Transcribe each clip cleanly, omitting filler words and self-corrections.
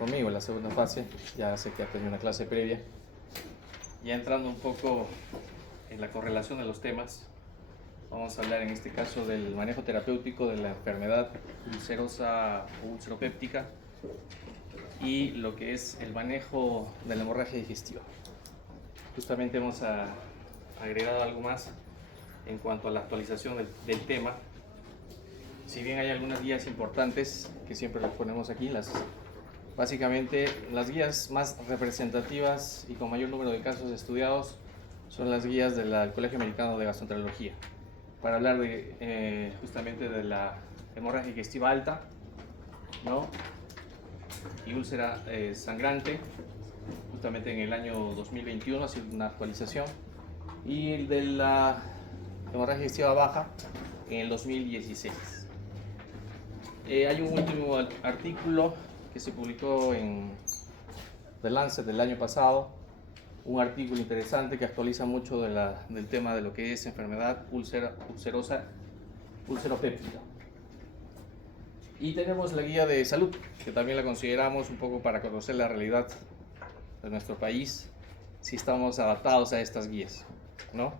conmigo en la segunda fase. Ya sé que ha tenido una clase previa. Ya entrando un poco en la correlación de los temas, vamos a hablar en este caso del manejo terapéutico de la enfermedad ulcerosa o ulceropéptica y lo que es el manejo de la hemorragia digestiva. Justamente hemos agregado algo más en cuanto a la actualización del tema. Si bien hay algunas guías importantes que siempre las ponemos aquí, básicamente las guías más representativas y con mayor número de casos estudiados son las guías del Colegio Americano de Gastroenterología para hablar justamente de la hemorragia digestiva alta, ¿no? Y úlcera sangrante, justamente en el año 2021 ha sido una actualización, y el de la hemorragia digestiva baja en el 2016. Hay un último artículo que se publicó en The Lancet del año pasado, un artículo interesante que actualiza mucho del tema de lo que es enfermedad ulcerosa ulceropéptica. Y tenemos la guía de salud, que también la consideramos un poco para conocer la realidad de nuestro país, si estamos adaptados a estas guías, ¿no?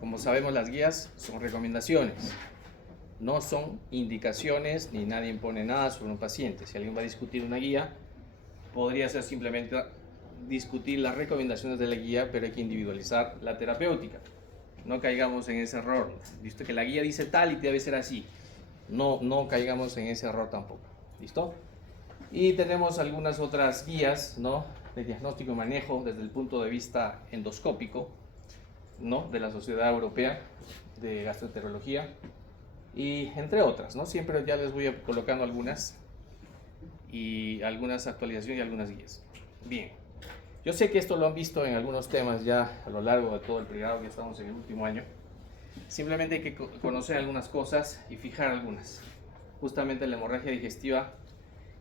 Como sabemos, las guías son recomendaciones, no son indicaciones, ni nadie impone nada sobre un paciente. Si alguien va a discutir una guía, podría ser simplemente discutir las recomendaciones de la guía, pero hay que individualizar la terapéutica. No caigamos en ese error. Visto que la guía dice tal y debe ser así. No caigamos en ese error tampoco. ¿Listo? Y tenemos algunas otras guías, ¿no?, de diagnóstico y manejo desde el punto de vista endoscópico, ¿no?, de la Sociedad Europea de Gastroenterología, y entre otras, ¿no? Siempre ya les voy colocando algunas actualizaciones y algunas guías. Bien, yo sé que esto lo han visto en algunos temas ya a lo largo de todo el pregrado, que estamos en el último año. Simplemente hay que conocer algunas cosas y fijar algunas. Justamente la hemorragia digestiva,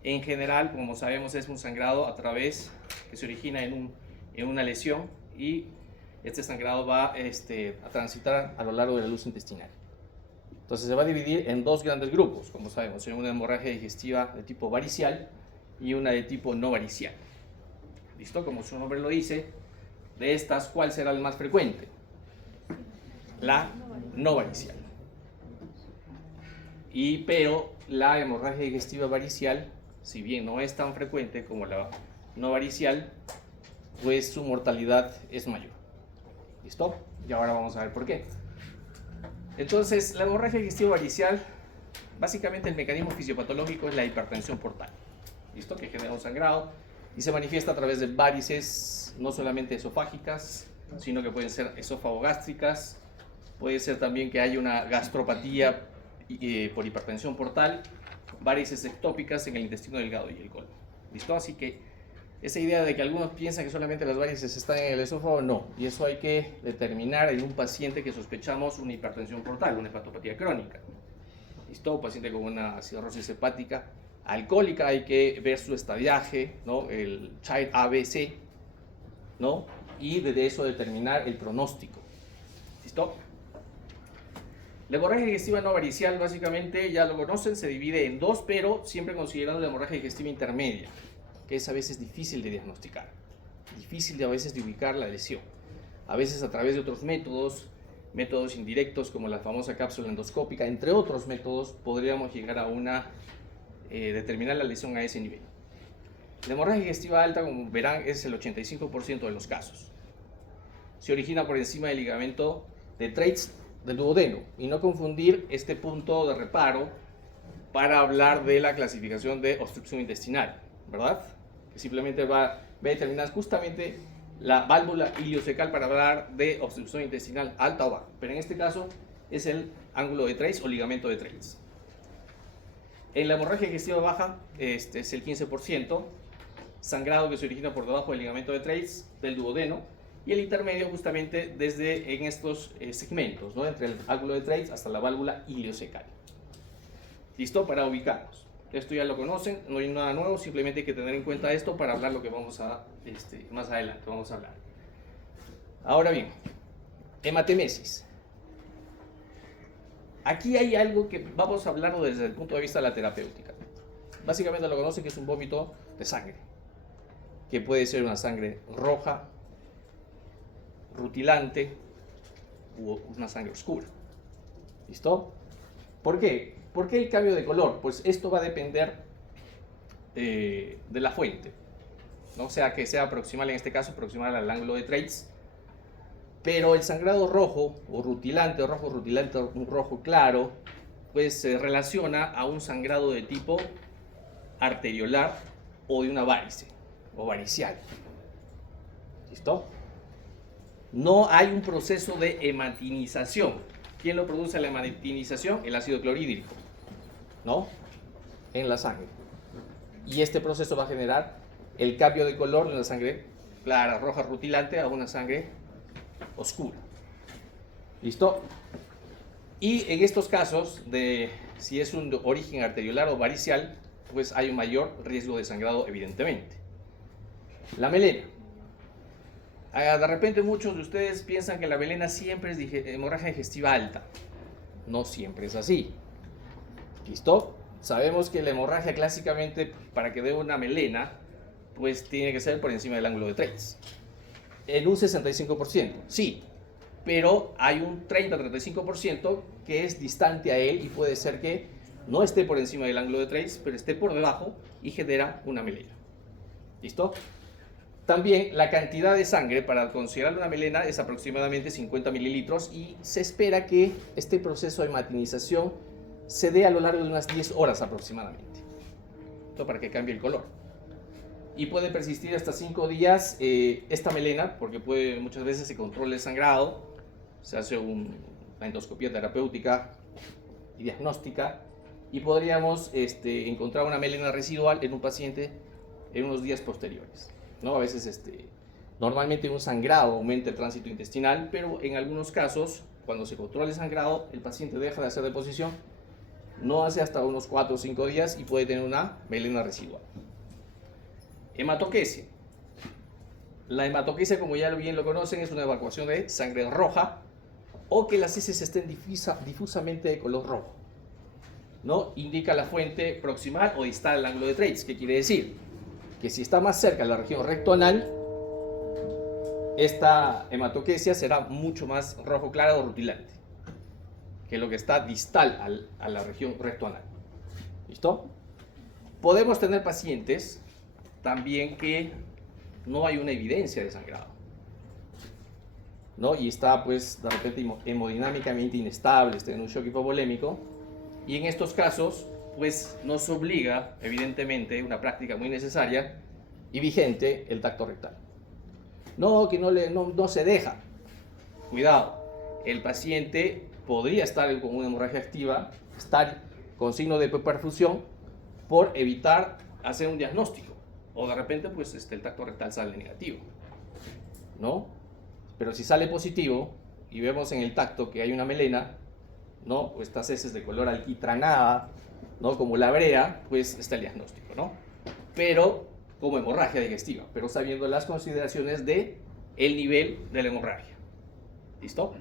en general, como sabemos, es un sangrado que se origina en una lesión, y este sangrado va a transitar a lo largo de la luz intestinal. Entonces se va a dividir en dos grandes grupos, como sabemos, en una hemorragia digestiva de tipo varicial y una de tipo no varicial. ¿Listo? Como su nombre lo dice, de estas, ¿cuál será el más frecuente? La no varicial. Pero la hemorragia digestiva varicial, si bien no es tan frecuente como la no varicial, pues su mortalidad es mayor. ¿Listo? Y ahora vamos a ver por qué. Entonces, la hemorragia digestiva varicial, básicamente el mecanismo fisiopatológico es la hipertensión portal, ¿listo?, que genera un sangrado y se manifiesta a través de varices, no solamente esofágicas, sino que pueden ser esófago-gástricas, puede ser también que haya una gastropatía por hipertensión portal, varices ectópicas en el intestino delgado y el colon. ¿Listo? Así que esa idea de que algunos piensan que solamente las varices están en el esófago, no. Y eso hay que determinar en un paciente que sospechamos una hipertensión portal, una hepatopatía crónica. ¿Listo? Un paciente con una cirrosis hepática alcohólica, hay que ver su estadiaje, ¿no?, el Child ABC, ¿no?, y de eso determinar el pronóstico. ¿Listo? La hemorragia digestiva no varicial, básicamente, ya lo conocen, se divide en dos, pero siempre considerando la hemorragia digestiva intermedia, que es a veces difícil de diagnosticar, difícil a veces de ubicar la lesión. A veces a través de otros métodos indirectos como la famosa cápsula endoscópica, entre otros métodos, podríamos llegar a determinar la lesión a ese nivel. La hemorragia digestiva alta, como verán, es el 85% de los casos. Se origina por encima del ligamento de Treitz del duodeno, y no confundir este punto de reparo para hablar de la clasificación de obstrucción intestinal, ¿verdad? Que simplemente va a determinar justamente la válvula iliocecal para hablar de obstrucción intestinal alta o baja, pero en este caso es el ángulo de Treitz o ligamento de Treitz. En la hemorragia digestiva baja, este es el 15%, sangrado que se origina por debajo del ligamento de Treitz del duodeno, y el intermedio justamente en estos segmentos, ¿no?, entre el ángulo de Treitz hasta la válvula iliocecal. ¿Listo? Para ubicarnos. Esto ya lo conocen, no hay nada nuevo, simplemente hay que tener en cuenta esto para hablar lo que vamos más adelante vamos a hablar. Ahora bien, hematemesis. Aquí hay algo que vamos a hablarlo desde el punto de vista de la terapéutica. Básicamente lo conocen, que es un vómito de sangre, que puede ser una sangre roja, rutilante u una sangre oscura. ¿Listo? ¿Por qué? ¿Por qué el cambio de color? Pues esto va a depender de la fuente, ¿no? O sea, que sea proximal, en este caso, proximal al ángulo de Treitz. Pero el sangrado rojo o rutilante, un rojo claro, pues se relaciona a un sangrado de tipo arteriolar o de una varice o varicial. ¿Listo? No hay un proceso de hematinización. ¿Quién lo produce la hematinización? El ácido clorhídrico, ¿no? En la sangre. Y este proceso va a generar el cambio de color de una sangre clara, roja, rutilante a una sangre oscura. ¿Listo? Y en estos casos, de si es un origen arteriolar o varicial, pues hay un mayor riesgo de sangrado, evidentemente. La melena. De repente muchos de ustedes piensan que la melena siempre es hemorragia digestiva alta. No siempre es así. ¿Listo? Sabemos que la hemorragia clásicamente, para que dé una melena, pues tiene que ser por encima del ángulo de Treitz. En un 65%, sí, pero hay un 30-35% que es distante a él y puede ser que no esté por encima del ángulo de Treitz, pero esté por debajo y genera una melena. ¿Listo? También la cantidad de sangre para considerar una melena es aproximadamente 50 mililitros y se espera que este proceso de hematinización se dé a lo largo de unas 10 horas aproximadamente. Esto para que cambie el color. Y puede persistir hasta 5 días esta melena, porque muchas veces se controla el sangrado, se hace una endoscopía terapéutica y diagnóstica, y podríamos encontrar una melena residual en un paciente en unos días posteriores, ¿no? A veces normalmente un sangrado aumenta el tránsito intestinal, pero en algunos casos, cuando se controla el sangrado, el paciente deja de hacer deposición, no hace hasta unos 4 o 5 días y puede tener una melena residual. Hematoquesia. La hematoquesia, como ya bien lo conocen, es una evacuación de sangre roja o que las heces estén difusamente de color rojo, ¿no? Indica la fuente proximal o distal al ángulo de Treitz. ¿Qué quiere decir? Que si está más cerca de la región rectoanal, esta hematoquesia será mucho más rojo clara o rutilante que lo que está distal a la región rectoanal. ¿Listo? Podemos tener pacientes también que no hay una evidencia de sangrado, ¿no? Y está pues de repente hemodinámicamente inestable, está en un shock hipovolémico, y en estos casos pues nos obliga evidentemente una práctica muy necesaria y vigente, el tacto rectal. No, que no se deja. Cuidado, el paciente podría estar con una hemorragia activa, estar con signo de perfusión por evitar hacer un diagnóstico. O de repente, pues el tacto rectal sale negativo, ¿no? Pero si sale positivo y vemos en el tacto que hay una melena, ¿no? O estas heces de color alquitranada, ¿no? Como la brea, pues está el diagnóstico, ¿no? Pero como hemorragia digestiva, pero sabiendo las consideraciones de el nivel de la hemorragia. ¿Listo?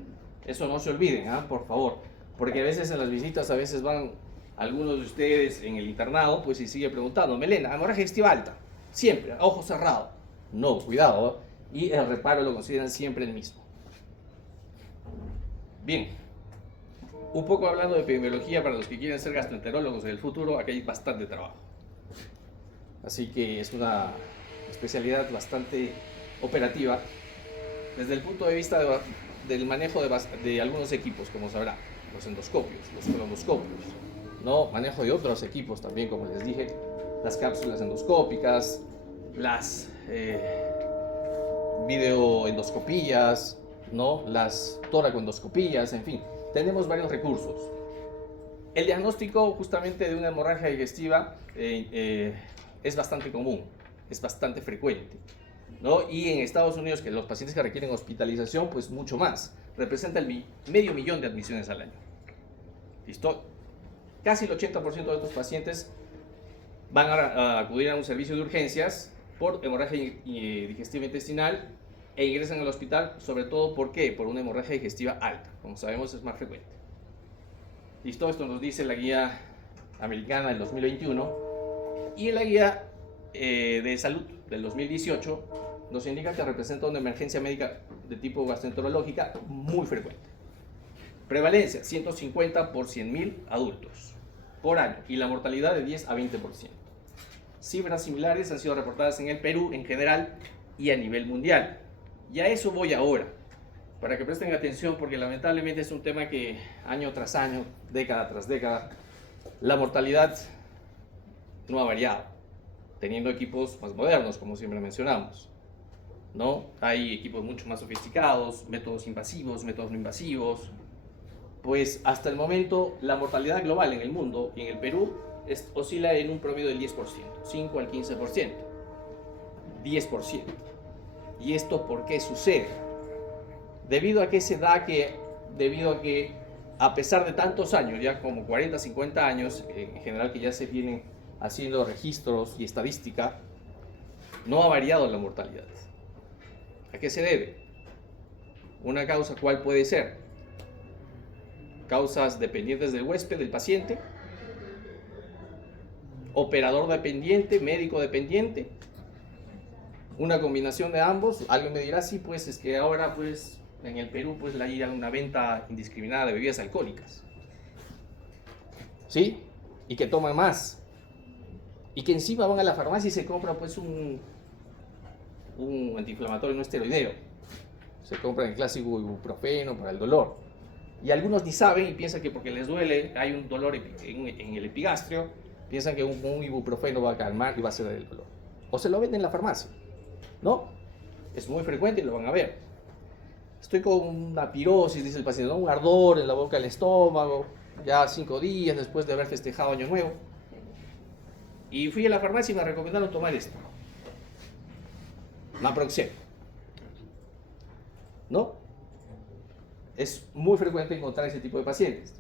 Eso no se olviden, ¿eh? Por favor, porque a veces en las visitas, a veces van algunos de ustedes en el internado, pues y sigue preguntando, melena, hemorragia digestiva alta. Siempre, a ojo cerrado. No, cuidado, ¿eh? Y el reparo lo consideran siempre el mismo. Bien, un poco hablando de epidemiología para los que quieren ser gastroenterólogos en el futuro, aquí hay bastante trabajo. Así que es una especialidad bastante operativa desde el punto de vista del manejo de algunos equipos, como sabrá, los endoscopios, los colonoscopios, ¿no? Manejo de otros equipos también, como les dije, las cápsulas endoscópicas, las videoendoscopías, ¿no? Las toracoendoscopías, en fin, tenemos varios recursos. El diagnóstico justamente de una hemorragia digestiva es bastante común, es bastante frecuente, ¿no? Y en Estados Unidos, que los pacientes que requieren hospitalización, pues mucho más, representa el 500.000 de admisiones al año. ¿Listo? Casi el 80% de estos pacientes van a acudir a un servicio de urgencias por hemorragia digestiva intestinal e ingresan al hospital, sobre todo ¿por qué? Por una hemorragia digestiva alta, como sabemos es más frecuente. ¿Listo? Esto nos dice la guía americana del 2021 y en la guía de Salud del 2018 nos indica que representa una emergencia médica de tipo gastroenterológica muy frecuente. Prevalencia 150 por 100.000 adultos por año y la mortalidad de 10 a 20%. Cifras similares han sido reportadas en el Perú en general y a nivel mundial. Y a eso voy ahora, para que presten atención, porque lamentablemente es un tema que año tras año, década tras década, la mortalidad no ha variado, teniendo equipos más modernos, como siempre mencionamos, ¿no? Hay equipos mucho más sofisticados, métodos invasivos, métodos no invasivos. Pues hasta el momento la mortalidad global en el mundo y en el Perú oscila en un promedio del 10%, 5 al 15%, 10%. ¿Y esto por qué sucede? Debido a que a pesar de tantos años, ya como 40, 50 años, en general que ya se vienen haciendo registros y estadística, no ha variado la mortalidad. ¿A qué se debe? Una causa, ¿cuál puede ser? Causas dependientes del huésped, del paciente, operador dependiente, médico dependiente, una combinación de ambos. Alguien me dirá, sí, pues es que ahora pues en el Perú pues hay una venta indiscriminada de bebidas alcohólicas, ¿sí? Y que toman más, y que encima van a la farmacia y se compran pues un antiinflamatorio no esteroideo, se compran el clásico ibuprofeno para el dolor. Y algunos ni saben y piensan que porque les duele, hay un dolor en el epigastrio, piensan que un ibuprofeno va a calmar y va a ceder el dolor. O se lo venden en la farmacia, ¿no? Es muy frecuente y lo van a ver. Estoy con una pirosis, dice el paciente, ¿no? Un ardor en la boca del estómago, ya 5 días después de haber festejado Año Nuevo. Y fui a la farmacia y me recomendaron tomar esto. Naproxen, ¿no? Es muy frecuente encontrar ese tipo de pacientes.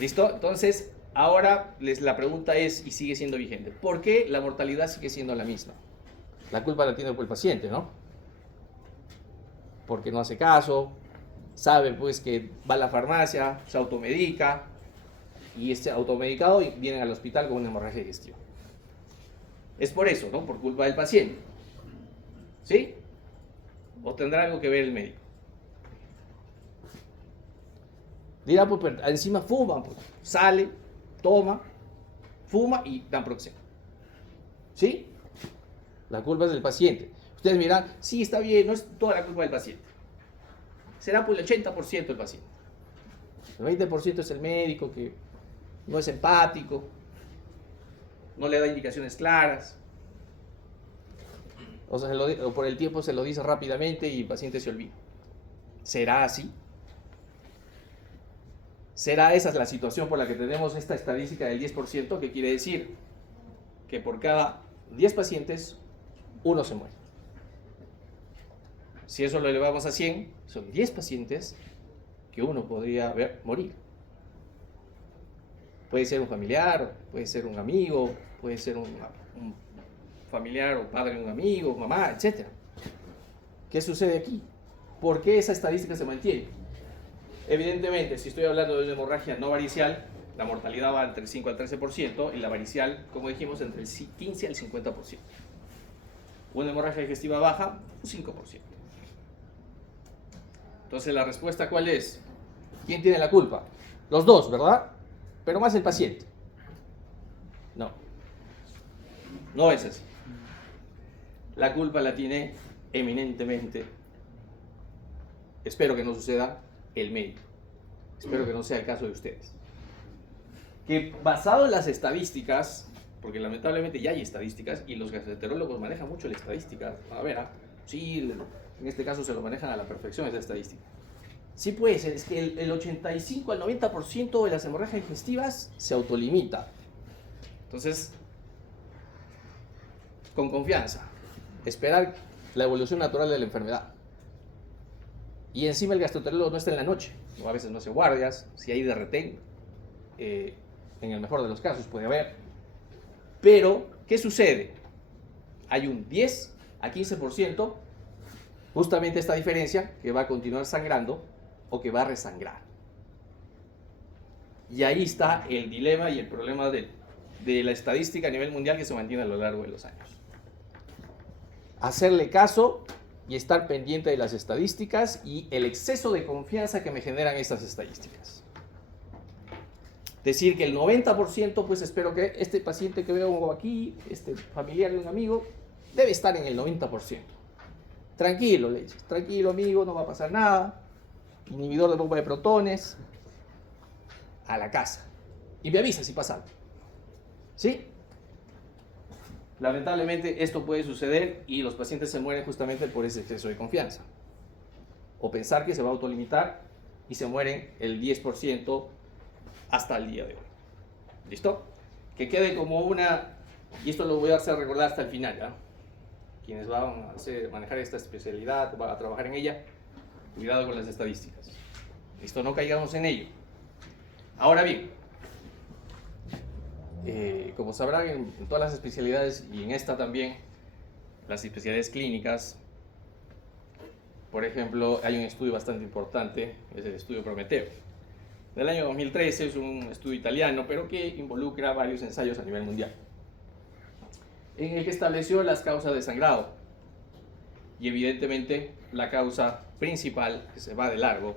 ¿Listo? Entonces, ahora la pregunta es, y sigue siendo vigente, ¿por qué la mortalidad sigue siendo la misma? La culpa la tiene el paciente, ¿no? Porque no hace caso, sabe pues que va a la farmacia, se automedica, y este automedicado viene al hospital con una hemorragia digestiva. Es por eso, ¿no? Por culpa del paciente. ¿Sí? ¿O tendrá algo que ver el médico? Dirá, pues, pero encima fuma, pues, sale, toma, fuma y naproxeno. ¿Sí? La culpa es del paciente. Ustedes miran, sí, está bien, no es toda la culpa del paciente. Será por el 80% el paciente. El 20% es el médico que no es empático, no le da indicaciones claras, o sea, o por el tiempo se lo dice rápidamente y el paciente se olvida. ¿Será así? ¿Será esa la situación por la que tenemos esta estadística del 10%? Que quiere decir que por cada 10 pacientes, uno se muere. Si eso lo elevamos a 100, son 10 pacientes que uno podría ver morir. Puede ser un familiar, puede ser un amigo, puede ser un familiar o padre de un amigo, mamá, etc. ¿Qué sucede aquí? ¿Por qué esa estadística se mantiene? Evidentemente, si estoy hablando de una hemorragia no varicial, la mortalidad va entre el 5 al 13% y la varicial, como dijimos, entre el 15 al 50%. Una hemorragia digestiva baja, un 5%. Entonces, ¿la respuesta cuál es? ¿Quién tiene la culpa? Los dos, ¿verdad? Pero más el paciente. No. No es así. La culpa la tiene eminentemente, espero que no suceda, el médico. Espero que no sea el caso de ustedes. Que basado en las estadísticas, porque lamentablemente ya hay estadísticas y los gastroenterólogos manejan mucho la estadística. A ver, sí, en este caso se lo manejan a la perfección esa estadística. Sí puede ser, es que el 85 al 90% de las hemorragias digestivas se autolimita. Entonces, con confianza, esperar la evolución natural de la enfermedad. Y encima el gastroenterólogo no está en la noche, o a veces no hace guardias, si hay de retén, en el mejor de los casos puede haber. Pero, ¿qué sucede? Hay un 10 a 15%, justamente esta diferencia, que va a continuar sangrando o que va a resangrar. Y ahí está el dilema y el problema de la estadística a nivel mundial que se mantiene a lo largo de los años. hacerle caso y estar pendiente de las estadísticas y el exceso de confianza que me generan estas estadísticas. Decir que el 90%, pues espero que este paciente que veo aquí, este familiar de un amigo, debe estar en el 90%. Tranquilo, le dices, tranquilo amigo, no va a pasar nada, inhibidor de bomba de protones, a la casa. Y me avisa si pasa algo. ¿Sí? Lamentablemente esto puede suceder y los pacientes se mueren justamente por ese exceso de confianza. O pensar que se va a autolimitar y se mueren el 10% hasta el día de hoy. ¿Listo? Que quede como una, y esto lo voy a hacer recordar hasta el final, ¿ya? Quienes van a manejar esta especialidad, van a trabajar en ella, cuidado con las estadísticas. ¿Listo? No caigamos en ello. Ahora bien, como sabrán, en todas las especialidades y en esta también, las especialidades clínicas, por ejemplo, hay un estudio bastante importante, es el estudio Prometeo. Del año 2013, es un estudio italiano, pero que involucra varios ensayos a nivel mundial, en el que estableció las causas de sangrado. Y evidentemente, la causa principal, que se va de largo,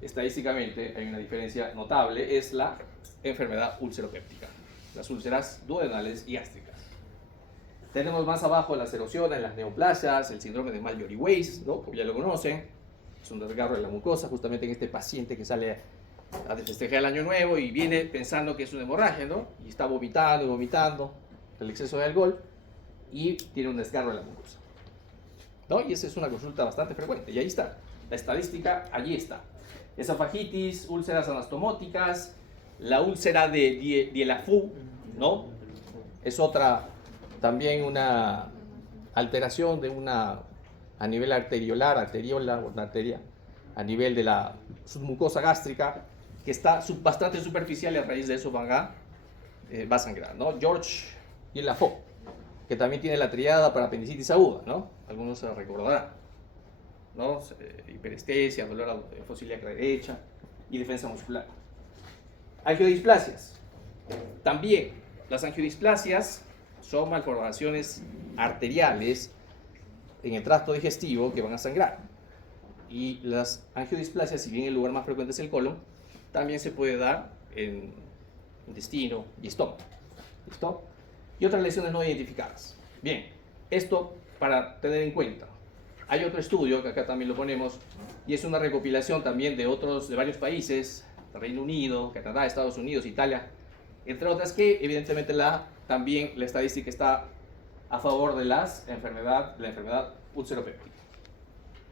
estadísticamente hay una diferencia notable, es la enfermedad ulceropéptica, las úlceras duodenales y gástricas. Tenemos más abajo las erosiones, las neoplasias, el síndrome de Mallory-Weiss, ¿no? Como ya lo conocen, es un desgarro de la mucosa, justamente en este paciente que sale a festejar el año nuevo y viene pensando que es una hemorragia, ¿no? Y está vomitando y vomitando, el exceso de alcohol, y tiene un desgarro de la mucosa, ¿no? Y esa es una consulta bastante frecuente, y ahí está, la estadística, allí está. Esofagitis, úlceras anastomóticas, la úlcera de Dieulafoux, ¿no? Es otra, también una alteración de una, a nivel arteriola, una arteria, a nivel de la submucosa gástrica, que está bastante superficial y a raíz de eso va a sangrar, ¿no? George Dieulafoux, que también tiene la triada para apendicitis aguda, ¿no? Algunos se recordarán, ¿no? Hiperestesia, dolor fosiliaca derecha y defensa muscular. Angiodisplasias. También las angiodisplasias son malformaciones arteriales en el tracto digestivo que van a sangrar. Y las angiodisplasias, si bien el lugar más frecuente es el colon, también se puede dar en intestino y estómago. ¿Listo? Y otras lesiones no identificadas. Bien, esto para tener en cuenta. Hay otro estudio, que acá también lo ponemos, y es una recopilación también de varios países, Reino Unido, Canadá, Estados Unidos, Italia, entre otras, que evidentemente también la estadística está a favor de la enfermedad ulceropéptica.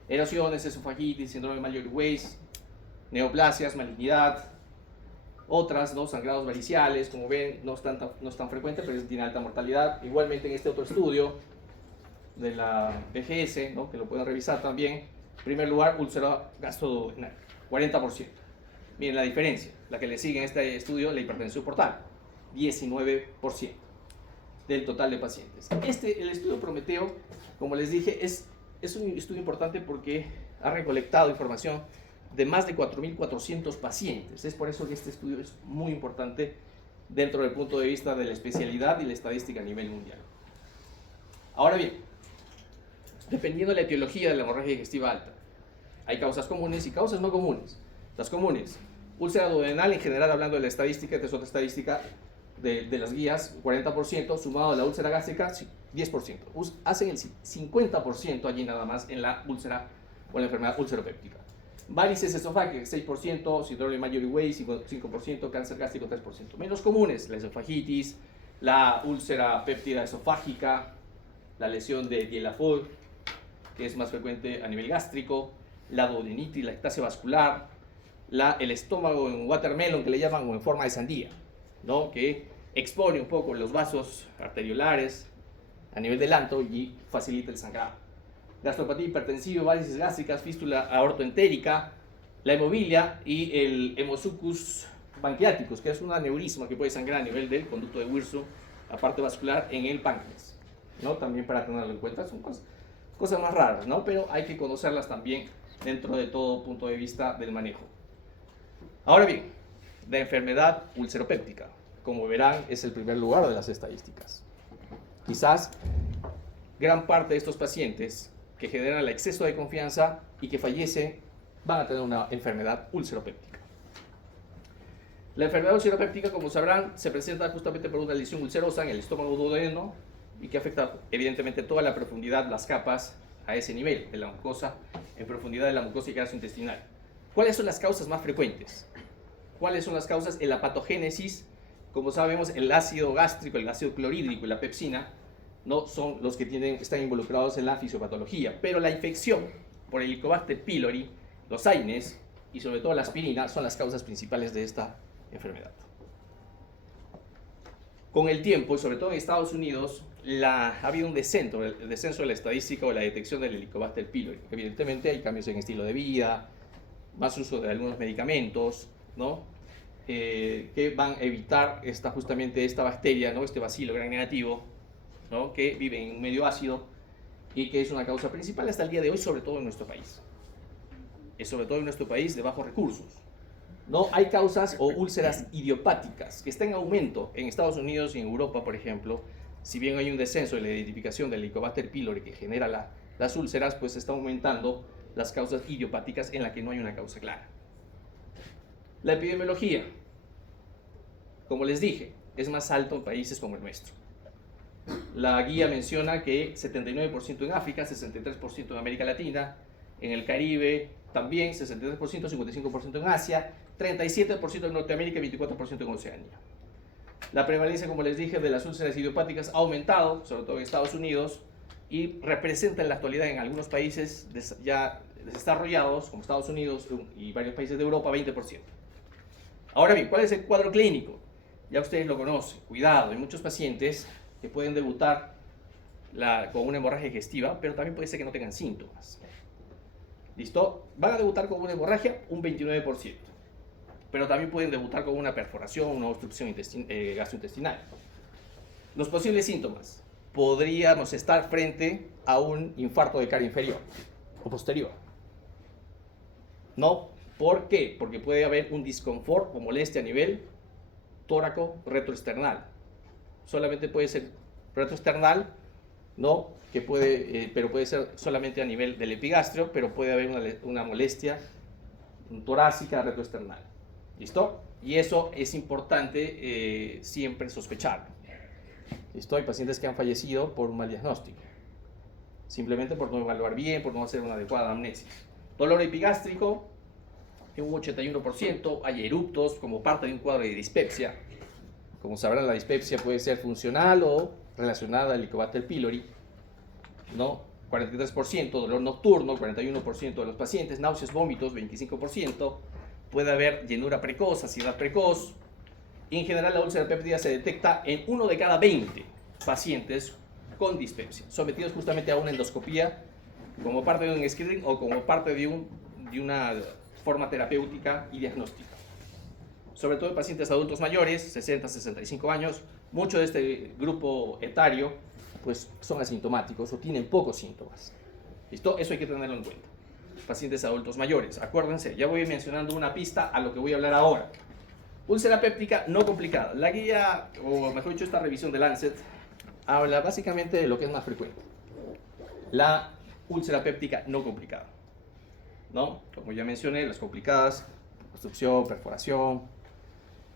Erosiones, esofagitis, síndrome de Mallory-Weiss, neoplasias, malignidad, otras, ¿no? Sangrados variciales, como ven, no es tan frecuente, pero tiene alta mortalidad. Igualmente en este otro estudio de la BGS, ¿no? Que lo pueden revisar también, en primer lugar, úlcera gastroduodenal, 40%. Miren la diferencia, la que le sigue en este estudio, la hipertensión portal, 19% del total de pacientes. El estudio Prometeo, como les dije, es un estudio importante porque ha recolectado información de más de 4.400 pacientes. Es por eso que este estudio es muy importante dentro del punto de vista de la especialidad y la estadística a nivel mundial. Ahora bien, dependiendo de la etiología de la hemorragia digestiva alta, hay causas comunes y causas no comunes. Las comunes, úlcera duodenal, en general hablando de la estadística, esta es otra estadística de las guías, 40%, sumado a la úlcera gástrica, 10%. Hacen el 50% allí nada más en la úlcera o la enfermedad ulceropéptica. Varices esofágicas, 6%, síndrome de Mallory-Weiss, 5%, cáncer gástrico, 3%. Menos comunes, la esofagitis, la úlcera péptida esofágica, la lesión de Dieulafoux, que es más frecuente a nivel gástrico, la duodenitis, la ectasia vascular, el estómago en watermelon, que le llaman, o en forma de sandía, ¿no? Que expone un poco los vasos arteriolares a nivel del anto y facilita el sangrado. Gastropatía hipertensiva, varices gástricas, fístula aortoentérica, la hemobilia y el hemosucus pancreáticus, que es un aneurisma que puede sangrar a nivel del conducto de Wirsum, la parte vascular en el páncreas, ¿no? También para tenerlo en cuenta, son cosas más raras, ¿no? Pero hay que conocerlas también dentro de todo punto de vista del manejo. Ahora bien, la enfermedad ulceropéptica, como verán, es el primer lugar de las estadísticas. Quizás gran parte de estos pacientes que generan el exceso de confianza y que fallecen van a tener una enfermedad ulceropéptica. La enfermedad ulceropéptica, como sabrán, se presenta justamente por una lesión ulcerosa en el estómago duodeno y que afecta evidentemente toda la profundidad, las capas a ese nivel de la mucosa, en profundidad de la mucosa y gastrointestinal. ¿Cuáles son las causas más frecuentes? ¿Cuáles son las causas? En la patogénesis, como sabemos, el ácido gástrico, el ácido clorhídrico y la pepsina no son los que están involucrados en la fisiopatología, pero la infección por el Helicobacter pylori, los AINES y sobre todo la aspirina son las causas principales de esta enfermedad. Con el tiempo, y sobre todo en Estados Unidos, ha habido un descenso de la estadística o la detección del Helicobacter pylori. Evidentemente hay cambios en estilo de vida, más uso de algunos medicamentos, ¿no? Que van a evitar justamente esta bacteria, ¿no? Este bacilo gram negativo, ¿no? Que vive en un medio ácido y que es una causa principal hasta el día de hoy, sobre todo en nuestro país. Es sobre todo en nuestro país de bajos recursos. No hay causas o úlceras idiopáticas que están en aumento en Estados Unidos y en Europa, por ejemplo. Si bien hay un descenso en la identificación del Helicobacter pylori que genera las úlceras, pues está aumentando las causas idiopáticas en las que no hay una causa clara. La epidemiología, como les dije, es más alto en países como el nuestro. La guía menciona que 79% en África, 63% en América Latina, en el Caribe también 63%, 55% en Asia, 37% en Norteamérica y 24% en Oceanía. La prevalencia, como les dije, de las úlceras idiopáticas ha aumentado, sobre todo en Estados Unidos, y representa en la actualidad en algunos países ya desarrollados, como Estados Unidos y varios países de Europa, 20%. Ahora bien, ¿cuál es el cuadro clínico? Ya ustedes lo conocen. Cuidado, hay muchos pacientes que pueden debutar con una hemorragia digestiva, pero también puede ser que no tengan síntomas. ¿Listo? Van a debutar con una hemorragia un 29%, pero también pueden debutar con una perforación, una obstrucción gastrointestinal. Los posibles síntomas. Podríamos estar frente a un infarto de cara inferior o posterior. ¿No? ¿Por qué? Porque puede haber un disconfort o molestia a nivel tóraco retroesternal. Solamente puede ser retroesternal, ¿no? Pero puede ser solamente a nivel del epigastrio, pero puede haber una molestia torácica retroesternal. ¿Listo? Y eso es importante siempre sospecharlo. ¿Listo? Hay pacientes que han fallecido por un mal diagnóstico, simplemente por no evaluar bien, por no hacer una adecuada anamnesis. Dolor epigástrico, en un 81%, hay eruptos como parte de un cuadro de dispepsia. Como sabrán, la dispepsia puede ser funcional o relacionada al Helicobacter pylori, ¿no? 43%, dolor nocturno, 41% de los pacientes, náuseas, vómitos, 25%, puede haber llenura precoz, saciedad precoz. En general, la úlcera péptida se detecta en 1 de cada 20 pacientes con dispepsia, sometidos justamente a una endoscopía como parte de un screening o como parte de una forma terapéutica y diagnóstica. Sobre todo en pacientes adultos mayores, 60 a 65 años, mucho de este grupo etario pues son asintomáticos o tienen pocos síntomas. ¿Listo? Eso hay que tenerlo en cuenta. Pacientes adultos mayores, acuérdense, ya voy mencionando una pista a lo que voy a hablar ahora. Úlcera péptica no complicada. La guía, o mejor dicho, esta revisión de Lancet, habla básicamente de lo que es más frecuente. La úlcera péptica no complicada, ¿no? Como ya mencioné, las complicadas, obstrucción, perforación,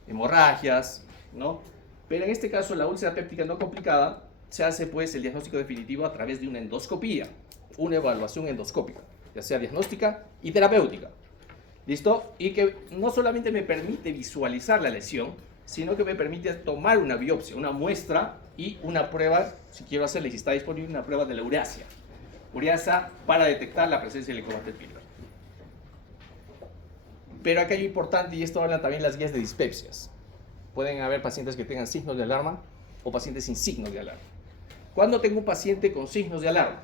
hemorragias, ¿no? Pero en este caso, la úlcera péptica no complicada, se hace pues el diagnóstico definitivo a través de una endoscopía, una evaluación endoscópica, ya sea diagnóstica y terapéutica. ¿Listo? Y que no solamente me permite visualizar la lesión, sino que me permite tomar una biopsia, una muestra y una prueba, si quiero hacerla y si está disponible, una prueba de la ureasa. Ureasa para detectar la presencia del Helicobacter pylori. Pero acá hay algo importante, y esto hablan también las guías de dispepsias. Pueden haber pacientes que tengan signos de alarma o pacientes sin signos de alarma. ¿Cuándo tengo un paciente con signos de alarma?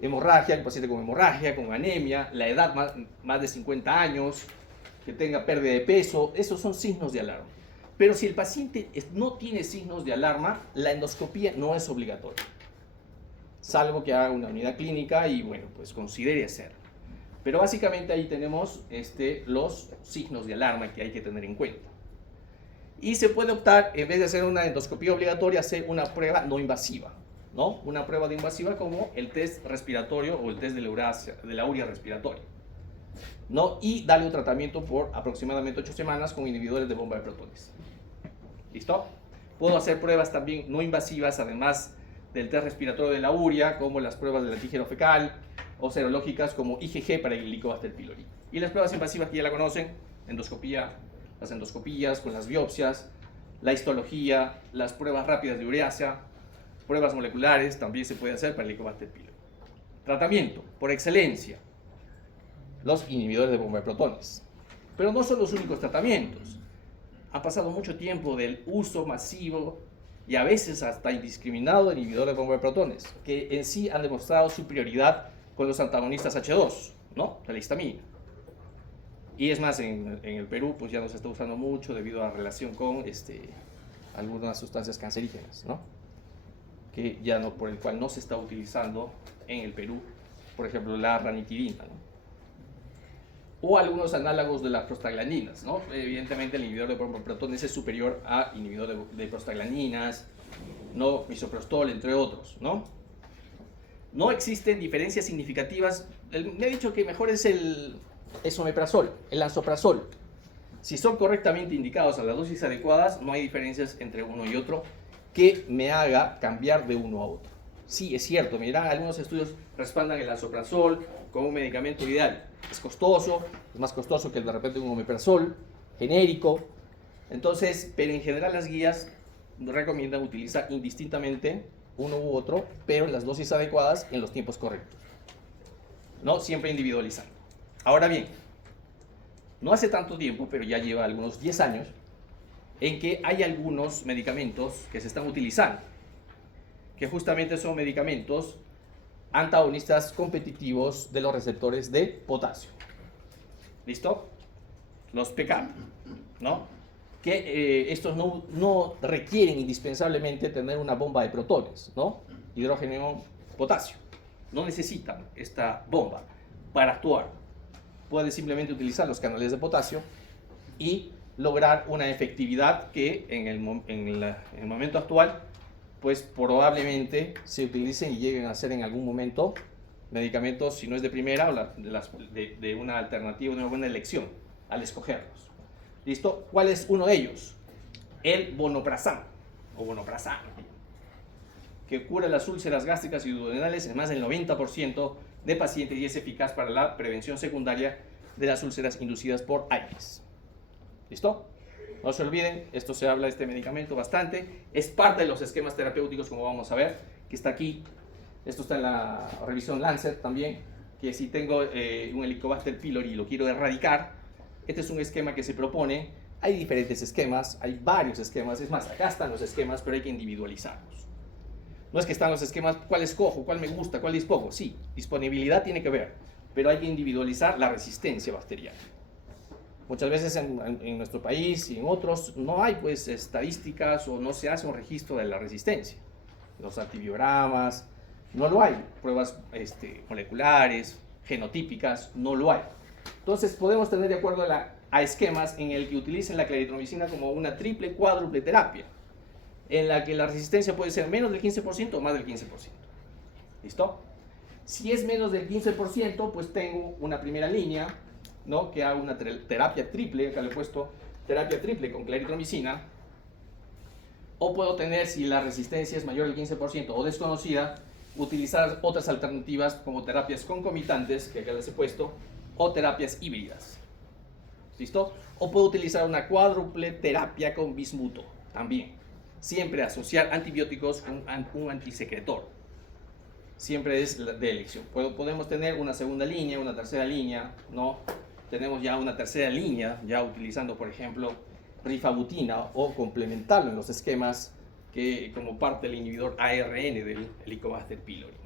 Hemorragia, un paciente con hemorragia, con anemia, la edad más de 50 años, que tenga pérdida de peso, esos son signos de alarma. Pero si el paciente no tiene signos de alarma, la endoscopía no es obligatoria, salvo que haga una unidad clínica y bueno, pues considere hacerlo. Pero básicamente ahí tenemos los signos de alarma que hay que tener en cuenta. Y se puede optar, en vez de hacer una endoscopía obligatoria, hacer una prueba no invasiva, ¿no? Una prueba de invasiva como el test respiratorio o el test de la urea respiratoria, ¿no? Y darle un tratamiento por aproximadamente 8 semanas con inhibidores de bomba de protones. ¿Listo? Puedo hacer pruebas también no invasivas, además del test respiratorio de la urea, como las pruebas del antígeno fecal, o serológicas como IgG para el Helicobacter pylori. Y las pruebas invasivas que ya la conocen, endoscopía, las endoscopías con las biopsias, la histología, las pruebas rápidas de ureasa, pruebas moleculares también se puede hacer para el Helicobacter pylori. Tratamiento, por excelencia, los inhibidores de bomba de protones. Pero no son los únicos tratamientos. Ha pasado mucho tiempo del uso masivo y a veces hasta indiscriminado de inhibidores de bomba de protones, que en sí han demostrado superioridad con los antagonistas H2, ¿no? De la histamina. Y es más, en el Perú pues ya no se está usando mucho debido a la relación con algunas sustancias cancerígenas, ¿no? Que ya no, por el cual no se está utilizando en el Perú, por ejemplo, la ranitidina, ¿no? O algunos análogos de las prostaglandinas, ¿no? Evidentemente el inhibidor de bomba de protones es superior a inhibidor de prostaglandinas, ¿no? Misoprostol, entre otros, ¿no? No existen diferencias significativas. Me ha dicho que mejor es el esomeprazol, el lansoprazol. Si son correctamente indicados a las dosis adecuadas, no hay diferencias entre uno y otro que me haga cambiar de uno a otro. Sí, es cierto, me dirán, algunos estudios respaldan el lansoprazol como un medicamento ideal. Es costoso, es más costoso que de repente un omeprazol genérico. Entonces, pero en general las guías recomiendan utilizar indistintamente uno u otro, pero en las dosis adecuadas en los tiempos correctos, ¿no? Siempre individualizando. Ahora bien, no hace tanto tiempo, pero ya lleva algunos 10 años, en que hay algunos medicamentos que se están utilizando, que justamente son medicamentos antagonistas competitivos de los receptores de potasio. ¿Listo? Los PCAP, ¿no? Que estos no requieren indispensablemente tener una bomba de protones, ¿no? Hidrógeno, potasio. No necesitan esta bomba para actuar. Pueden simplemente utilizar los canales de potasio y lograr una efectividad que en el momento actual pues probablemente se utilicen y lleguen a ser en algún momento medicamentos, si no es de primera, o de una alternativa, una buena elección al escogerlos. ¿Listo? ¿Cuál es uno de ellos? El vonoprazan, o vonoprazan, que cura las úlceras gástricas y duodenales en más del 90% de pacientes y es eficaz para la prevención secundaria de las úlceras inducidas por aires. ¿Listo? No se olviden, esto se habla de este medicamento bastante, es parte de los esquemas terapéuticos como vamos a ver, que está aquí, esto está en la revisión Lancet también, que si tengo un Helicobacter pylori y lo quiero erradicar, este es un esquema que se propone, hay diferentes esquemas, hay varios esquemas, es más, acá están los esquemas, pero hay que individualizarlos. No es que están los esquemas, ¿cuál escojo? ¿Cuál me gusta? ¿Cuál dispongo? Sí, disponibilidad tiene que ver, pero hay que individualizar la resistencia bacteriana. Muchas veces en nuestro país y en otros no hay pues estadísticas o no se hace un registro de la resistencia. Los antibiogramas, no lo hay. Pruebas moleculares, genotípicas, no lo hay. Entonces podemos tener de acuerdo a esquemas en el que utilicen la claritromicina como una triple, cuádruple terapia, en la que la resistencia puede ser menos del 15% o más del 15%. ¿Listo? Si es menos del 15%, pues tengo una primera línea, ¿no? Que haga una terapia triple, acá le he puesto terapia triple con claritromicina, o puedo tener, si la resistencia es mayor del 15% o desconocida, utilizar otras alternativas como terapias concomitantes, que acá les he puesto, o terapias híbridas. ¿Listo? O puedo utilizar una cuádruple terapia con bismuto, también. Siempre asociar antibióticos con un antisecretor. Siempre es de elección. Podemos tener una segunda línea, una tercera línea, ¿no? Tenemos ya una tercera línea, ya utilizando, por ejemplo, rifabutina o complementarlo en los esquemas que como parte del inhibidor ARN del Helicobacter pylori.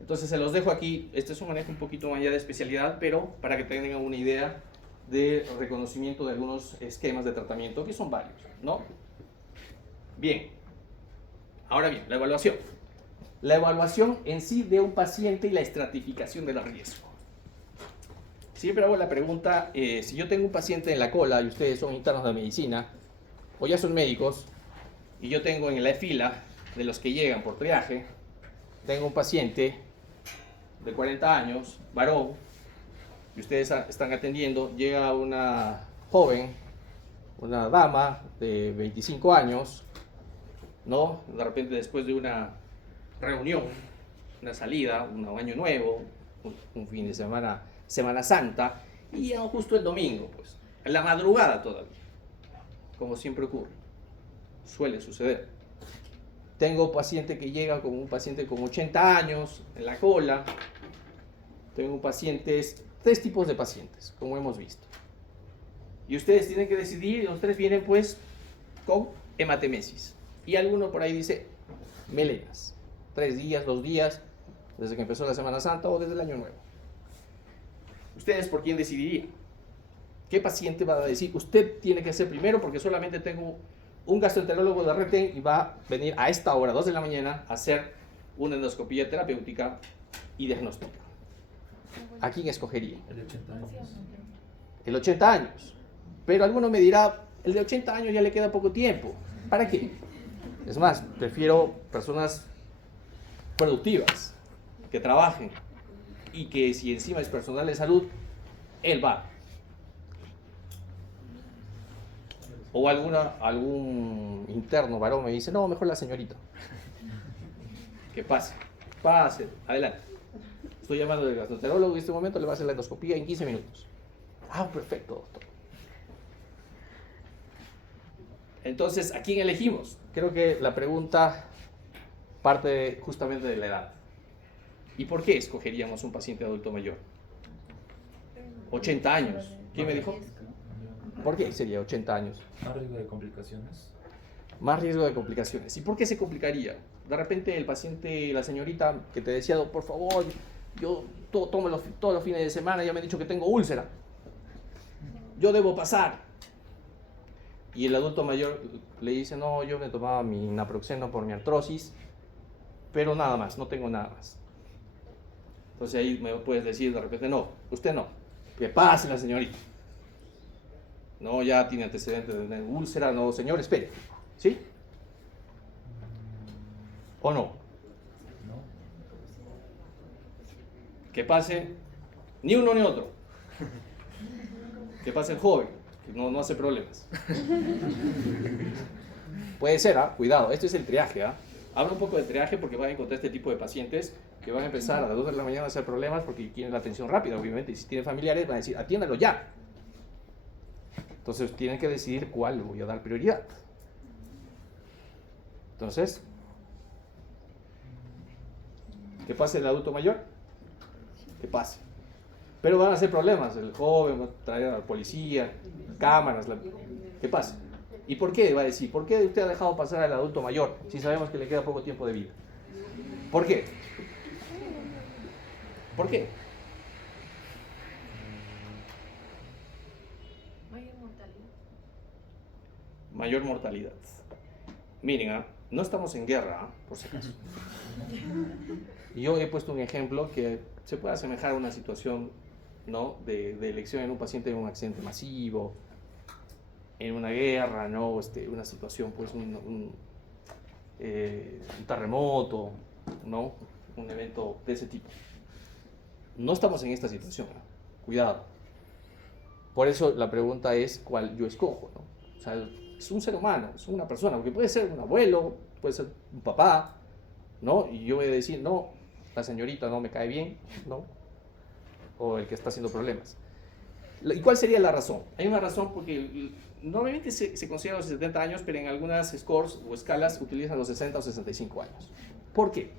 Entonces se los dejo aquí. Este es un manejo un poquito más allá de especialidad, pero para que tengan una idea de reconocimiento de algunos esquemas de tratamiento que son varios, ¿no? Bien. Ahora bien, la evaluación. La evaluación en sí de un paciente y la estratificación del riesgo. Siempre hago la pregunta, si yo tengo un paciente en la cola y ustedes son internos de medicina, o ya son médicos, y yo tengo en la fila de los que llegan por triaje, tengo un paciente de 40 años, varón, y ustedes están atendiendo, llega una joven, una dama de 25 años, ¿no? De repente después de una reunión, una salida, un año nuevo, un fin de semana, Semana Santa, y llegan justo el domingo, pues, en la madrugada todavía, como siempre ocurre, suele suceder. Tengo paciente que llega como un paciente con 80 años en la cola. Tengo pacientes, 3 tipos de pacientes, como hemos visto. Y ustedes tienen que decidir, y los 3 vienen pues con hematemesis. Y alguno por ahí dice melenas. 3 días, 2 días, desde que empezó la Semana Santa o desde el Año Nuevo. ¿Ustedes por quién decidirían? ¿Qué paciente va a decir? Usted tiene que ser primero porque solamente tengo un gastroenterólogo de Retén y va a venir a esta hora, 2 de la mañana, a hacer una endoscopía terapéutica y diagnóstica. ¿A quién escogería? El de 80 años. El 80 años. Pero alguno me dirá, el de 80 años ya le queda poco tiempo. ¿Para qué? Es más, prefiero personas productivas, que trabajen y que si encima es personal de salud, él va. O algún interno varón me dice, no, mejor la señorita. Que pase, adelante. Estoy llamando al gastroenterólogo en este momento, le va a hacer la endoscopía en 15 minutos. Ah, perfecto, doctor. Entonces, ¿a quién elegimos? Creo que la pregunta parte justamente de la edad. ¿Y por qué escogeríamos un paciente adulto mayor? 80 años. ¿Quién me dijo? ¿Por qué sería 80 años? ¿Más riesgo de complicaciones? Más riesgo de complicaciones. ¿Y por qué se complicaría? De repente el paciente, la señorita que te decía, por favor, yo tomo todos los fines de semana, ya me han dicho que tengo úlcera. Yo debo pasar. Y el adulto mayor le dice, no, yo me tomaba mi naproxeno por mi artrosis, pero nada más, no tengo nada más. Entonces ahí me puedes decir de repente, no, usted no, que pase la señorita. No, ya tiene antecedentes de tener úlcera, no, señor, espere. ¿Sí? ¿O no? No. Que pase ni uno ni otro. Que pase el joven, que no hace problemas. Puede ser, cuidado, esto es el triaje. Habla un poco de triaje porque van a encontrar este tipo de pacientes que van a empezar a las 2 de la mañana a hacer problemas porque quieren la atención rápida, obviamente. Y si tienen familiares van a decir, atiéndalo ya. Entonces tienen que decidir cuál le voy a dar prioridad. Entonces, que pase el adulto mayor, que pase. Pero van a ser problemas, el joven va a traer a la policía, cámaras, que pase. ¿Y por qué? Va a decir, ¿por qué usted ha dejado pasar al adulto mayor si sabemos que le queda poco tiempo de vida? ¿Por qué? ¿Por qué? Mayor mortalidad. Miren, no estamos en guerra, por si acaso. Yo he puesto un ejemplo que se puede asemejar a una situación, ¿no? de elección en un paciente en un accidente masivo, en una guerra, ¿no? Una situación, pues, un terremoto, ¿no? Un evento de ese tipo. No estamos en esta situación, cuidado. Por eso la pregunta es cuál yo escojo, ¿no? O sea, es un ser humano, es una persona, porque puede ser un abuelo, puede ser un papá, ¿no? Y yo voy a decir, no, la señorita no me cae bien, ¿no? O el que está haciendo problemas. ¿Y cuál sería la razón? Hay una razón porque normalmente se considera los 70 años, pero en algunas scores o escalas utilizan los 60 o 65 años. ¿Por qué?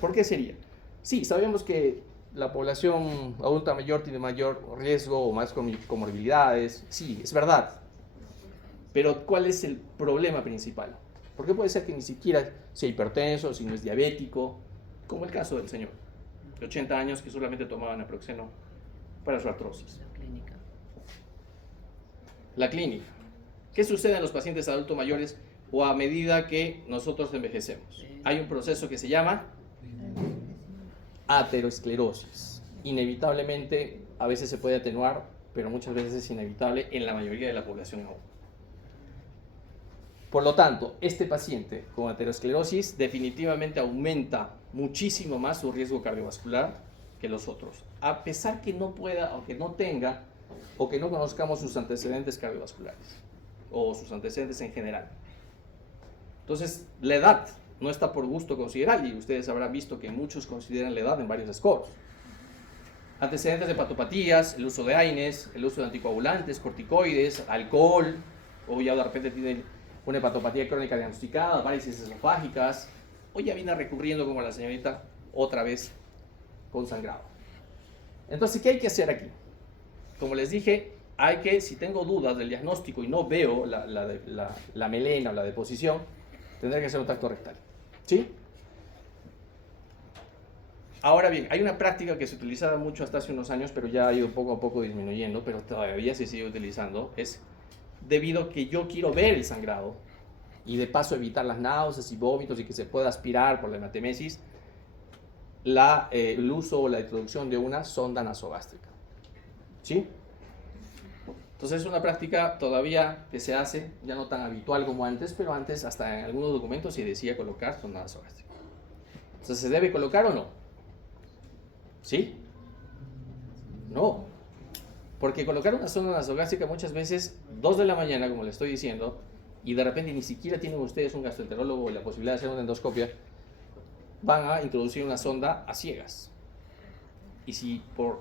¿Por qué sería? Sí, sabemos que la población adulta mayor tiene mayor riesgo o más comorbilidades, sí, es verdad. Pero ¿cuál es el problema principal? Porque puede ser que ni siquiera sea hipertenso, si no es diabético, como el caso del señor de 80 años que solamente tomaba naproxeno para su artrosis. La clínica. ¿Qué sucede en los pacientes adultos mayores o a medida que nosotros envejecemos? Hay un proceso que se llama aterosclerosis. Inevitablemente, a veces se puede atenuar, pero muchas veces es inevitable en la mayoría de la población aún. Por lo tanto, este paciente con aterosclerosis definitivamente aumenta muchísimo más su riesgo cardiovascular que los otros, a pesar que no pueda o que no tenga o que no conozcamos sus antecedentes cardiovasculares o sus antecedentes en general. Entonces, la edad no está por gusto considerar, y ustedes habrán visto que muchos consideran la edad en varios scores. Antecedentes de hepatopatías, el uso de AINES, el uso de anticoagulantes, corticoides, alcohol, o ya de repente tienen una hepatopatía crónica diagnosticada, varices esofágicas, o ya viene recurriendo como la señorita otra vez con sangrado. Entonces, ¿qué hay que hacer aquí? Como les dije, hay que, si tengo dudas del diagnóstico y no veo la melena o la deposición, tendré que hacer un tacto rectal. ¿Sí? Ahora bien, hay una práctica que se utilizaba mucho hasta hace unos años, pero ya ha ido poco a poco disminuyendo, pero todavía se sigue utilizando, es debido a que yo quiero ver el sangrado y de paso evitar las náuseas y vómitos y que se pueda aspirar por la hematemesis, el uso o la introducción de una sonda nasogástrica. ¿Sí? Entonces es una práctica todavía que se hace, ya no tan habitual como antes, pero antes hasta en algunos documentos se decía colocar sonda nasogástrica. Entonces, ¿se debe colocar o no? ¿Sí? No. Porque colocar una sonda nasogástrica muchas veces, 2 de la mañana, como le estoy diciendo, y de repente ni siquiera tienen ustedes un gastroenterólogo o la posibilidad de hacer una endoscopia, van a introducir una sonda a ciegas. Y si por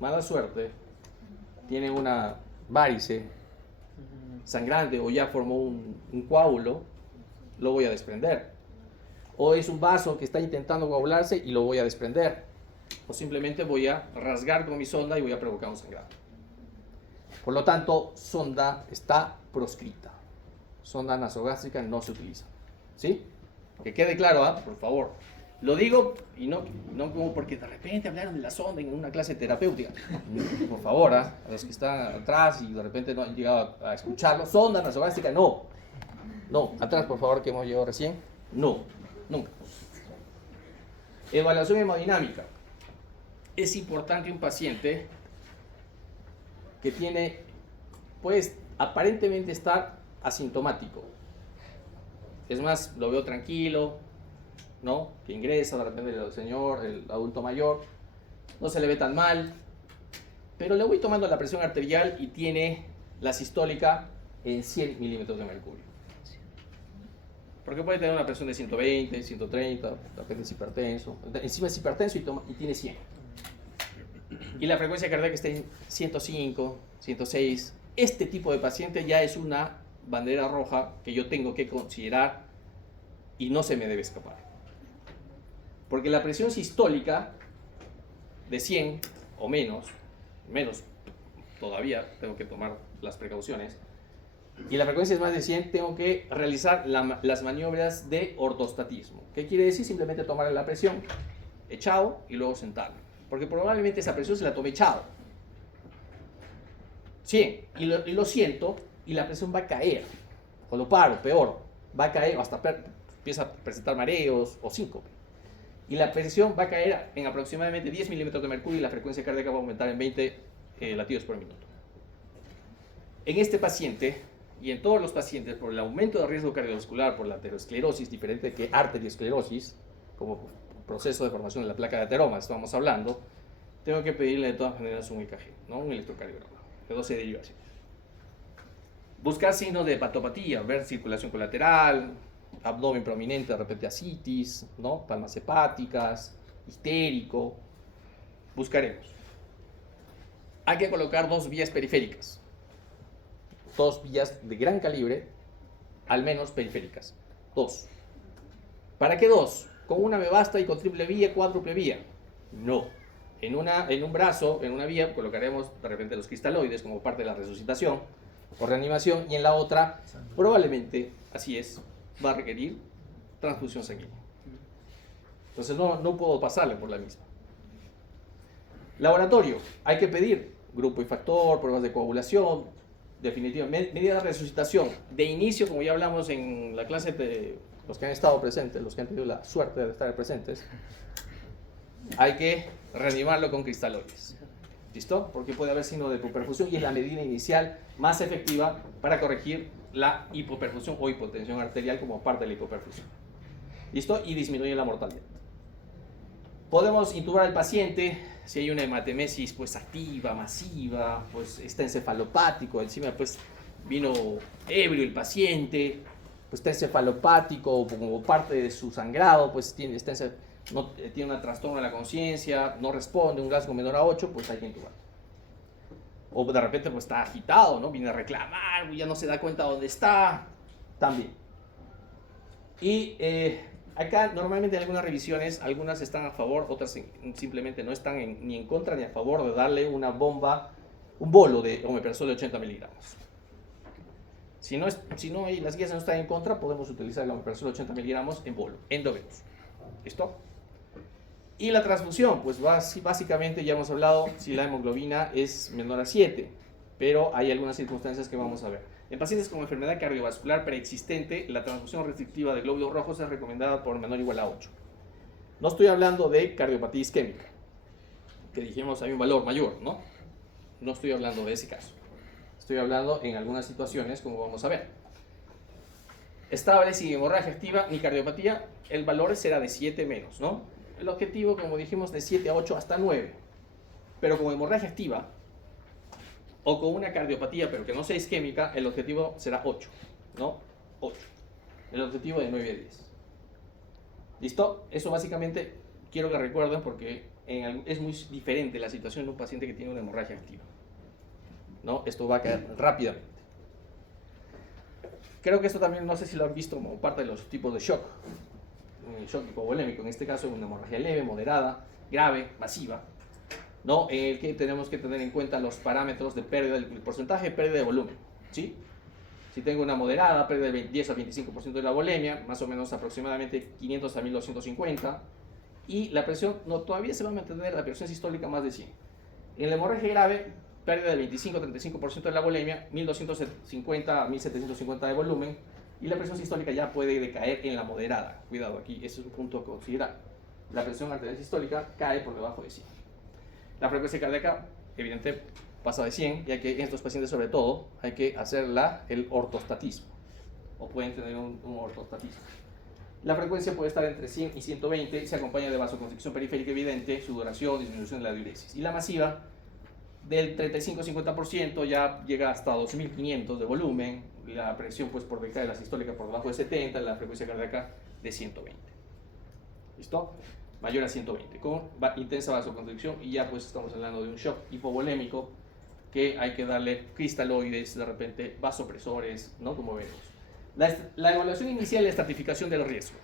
mala suerte tienen una varice sangrante o ya formó un coágulo, lo voy a desprender. O es un vaso que está intentando coagularse y lo voy a desprender. O simplemente voy a rasgar con mi sonda y voy a provocar un sangrado. Por lo tanto, sonda está proscrita. Sonda nasogástrica no se utiliza. ¿Sí? Que quede claro, ¿eh? Por favor. Lo digo y no como porque de repente hablaron de la sonda en una clase terapéutica. Por favor, a los que están atrás y de repente no han llegado a escucharlo. Sonda nasogástrica, no. No, atrás por favor que hemos llegado recién. No, nunca. Evaluación hemodinámica. Es importante un paciente que tiene, pues, aparentemente estar asintomático. Es más, lo veo tranquilo, ¿no? Que ingresa, de repente el señor, el adulto mayor, no se le ve tan mal, pero le voy tomando la presión arterial y tiene la sistólica en 100 milímetros de mercurio. Porque puede tener una presión de 120, 130, de repente es hipertenso, encima es hipertenso y tiene 100. Y la frecuencia cardíaca está en 105, 106. Este tipo de paciente ya es una bandera roja que yo tengo que considerar y no se me debe escapar. Porque la presión sistólica de 100 o menos todavía tengo que tomar las precauciones, y la frecuencia es más de 100, tengo que realizar las maniobras de ortostatismo. ¿Qué quiere decir? Simplemente tomar la presión, echado y luego sentarme. Porque probablemente esa presión se la tomé echado. 100, y lo siento, y la presión va a caer. O lo paro, peor, va a caer hasta empieza a presentar mareos o síncope. Y la presión va a caer en aproximadamente 10 milímetros de mercurio y la frecuencia cardíaca va a aumentar en 20 latidos por minuto. En este paciente y en todos los pacientes, por el aumento de riesgo cardiovascular por la aterosclerosis, diferente que arteriosclerosis, como proceso de formación de la placa de ateroma, estamos hablando, tengo que pedirle de todas maneras un EKG, ¿no? Un electrocardiograma de 12 derivaciones. Buscar signos de hepatopatía, ver circulación colateral, abdomen prominente, de repente ascitis, ¿no? Palmas hepáticas, histérico. Buscaremos. Hay que colocar 2 vías periféricas. 2 vías de gran calibre, al menos periféricas. 2. ¿Para qué 2? ¿Con una me basta y con triple vía, cuádruple vía? No. En un brazo, en una vía, colocaremos de repente los cristaloides como parte de la resucitación o reanimación, y en la otra, probablemente, así es, va a requerir transfusión sanguínea. Entonces no puedo pasarle por la misma. Laboratorio, hay que pedir grupo y factor, pruebas de coagulación, definitivamente, medida de resucitación. De inicio, como ya hablamos en la clase de los que han estado presentes, los que han tenido la suerte de estar presentes, hay que reanimarlo con cristaloides. ¿Listo? Porque puede haber signo de hipoperfusión y es la medida inicial más efectiva para corregir la hipoperfusión o hipotensión arterial como parte de la hipoperfusión. ¿Listo? Y disminuye la mortalidad. Podemos intubar al paciente si hay una hematemesis pues activa, masiva, pues está encefalopático, encima pues vino ebrio el paciente, pues está encefalopático como parte de su sangrado, pues tiene un trastorno de la conciencia, no responde, un Glasgow menor a 8, pues hay que intubar. O de repente pues está agitado, ¿no? Viene a reclamar, ya no se da cuenta dónde está, también. Y acá normalmente en algunas revisiones, algunas están a favor, otras simplemente no están ni en contra ni a favor de darle una bomba, un bolo de omeprazol de 80 miligramos. Si no hay, las guías no están en contra, podemos utilizar el omeprazol de 80 miligramos en bolo, endovenoso. ¿Listo? Y la transfusión, pues básicamente ya hemos hablado si la hemoglobina es menor a 7, pero hay algunas circunstancias que vamos a ver. En pacientes con enfermedad cardiovascular preexistente, la transfusión restrictiva de glóbulos rojos es recomendada por menor o igual a 8. No estoy hablando de cardiopatía isquémica, que dijimos hay un valor mayor, ¿no? No estoy hablando de ese caso. Estoy hablando en algunas situaciones, como vamos a ver. Estable sin hemorragia activa ni cardiopatía, el valor será de 7 menos, ¿no? El objetivo, como dijimos, de 7 a 8 hasta 9. Pero con hemorragia activa o con una cardiopatía, pero que no sea isquémica, el objetivo será 8, ¿no? 8. El objetivo de 9 a 10. ¿Listo? Eso básicamente quiero que recuerden porque es muy diferente la situación de un paciente que tiene una hemorragia activa, ¿no? Esto va a caer rápidamente. Creo que esto también, no sé si lo han visto como parte de los tipos de shock. El shock hipovolémico, en este caso una hemorragia leve, moderada, grave, masiva, ¿no? En el que tenemos que tener en cuenta los parámetros de pérdida, el porcentaje de pérdida de volumen, ¿sí? Si tengo una moderada, pérdida del 10 a 25% de la volemia, más o menos aproximadamente 500 a 1250, y la presión, todavía se va a mantener la presión sistólica más de 100. En la hemorragia grave, pérdida del 25 a 35% de la volemia, 1250 a 1750 de volumen, y la presión sistólica ya puede decaer en la moderada. Cuidado aquí, ese es un punto a considerar. La presión arterial sistólica cae por debajo de 100. La frecuencia cardíaca, evidentemente, pasa de 100, ya que en estos pacientes sobre todo hay que hacer el ortostatismo, o pueden tener un ortostatismo. La frecuencia puede estar entre 100 y 120, se acompaña de vasoconstricción periférica evidente, sudoración, disminución de la diuresis. Y la masiva, del 35-50% ya llega hasta 2500 de volumen, la presión pues por decae la sistólica por debajo de 70, la frecuencia cardíaca de 120. ¿Listo? Mayor a 120, con intensa vasoconstricción, y ya pues estamos hablando de un shock hipovolémico que hay que darle cristaloides, de repente vasopresores, ¿no? Como vemos. La evaluación inicial y estratificación del riesgo.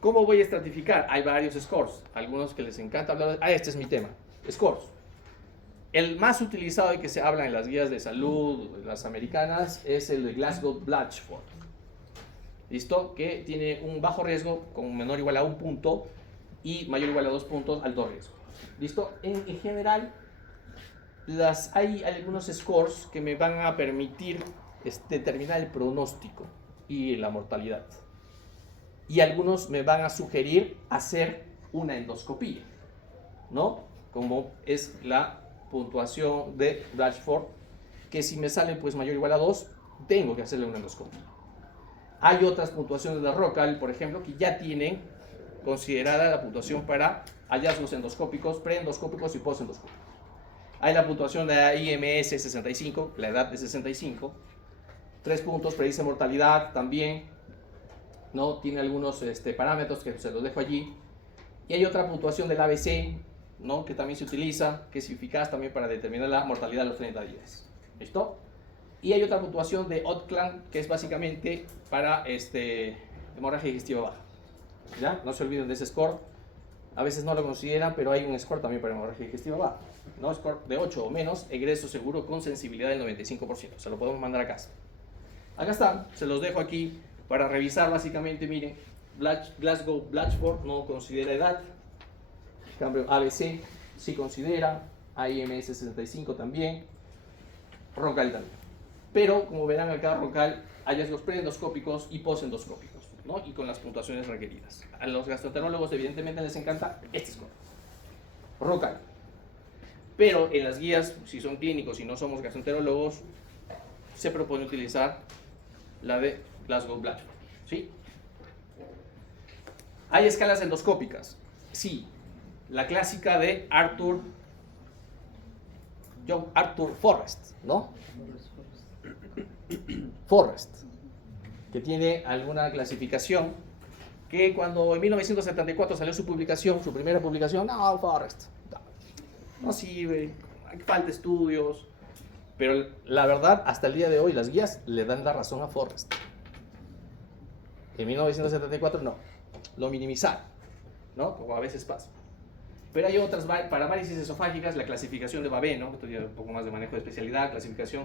¿Cómo voy a estratificar? Hay varios scores, algunos que les encanta hablar de... este es mi tema. Scores. El más utilizado y que se habla en las guías de salud, las americanas, es el de Glasgow-Blatchford. ¿Listo? Que tiene un bajo riesgo con menor o igual a 1 punto y mayor o igual a 2 puntos, alto riesgo. ¿Listo? En general, hay algunos scores que me van a permitir determinar el pronóstico y la mortalidad. Y algunos me van a sugerir hacer una endoscopía, ¿no? Como es la puntuación de Blatchford, que si me sale pues mayor o igual a 2, tengo que hacerle una endoscopia. Hay otras puntuaciones de Rockall, por ejemplo, que ya tienen considerada la puntuación para hallazgos endoscópicos, preendoscópicos y postendoscópicos. Hay la puntuación de la IMS 65, la edad de 65, 3 puntos, predice mortalidad también, ¿no? Tiene algunos parámetros que se los dejo allí. Y hay otra puntuación del ABC, ¿no? Que también se utiliza, que es eficaz también para determinar la mortalidad a los 30 días. ¿Listo? Y hay otra puntuación de Ottclan, que es básicamente para hemorragia digestiva baja. ¿Ya? No se olviden de ese score. A veces no lo consideran, pero hay un score también para hemorragia digestiva baja, ¿no? Score de 8 o menos, egreso seguro con sensibilidad del 95%. Se lo podemos mandar a casa. Acá están, se los dejo aquí para revisar básicamente. Miren, Glasgow-Blatchford no considera edad. En cambio, ABC sí considera, IMS 65 también, Rockall también. Pero, como verán acá, Rockall, hallazgos preendoscópicos y postendoscópicos, ¿no? Y con las puntuaciones requeridas. A los gastroenterólogos evidentemente les encanta este score, Rockall. Pero en las guías, si son clínicos y no somos gastroenterólogos, se propone utilizar la de Glasgow-Blatchford, ¿sí? ¿Hay escalas endoscópicas? Sí. La clásica de John Arthur Forrest, ¿no? Forrest, que tiene alguna clasificación que cuando en 1974 salió su publicación, su primera publicación, no, Forrest, no sirve, falta estudios, pero la verdad, hasta el día de hoy, las guías le dan la razón a Forrest. En 1974 no, lo minimizaron, ¿no? Como a veces pasa. Pero hay otras, para varices esofágicas, la clasificación de Babeno, esto ya un poco más de manejo de especialidad, clasificación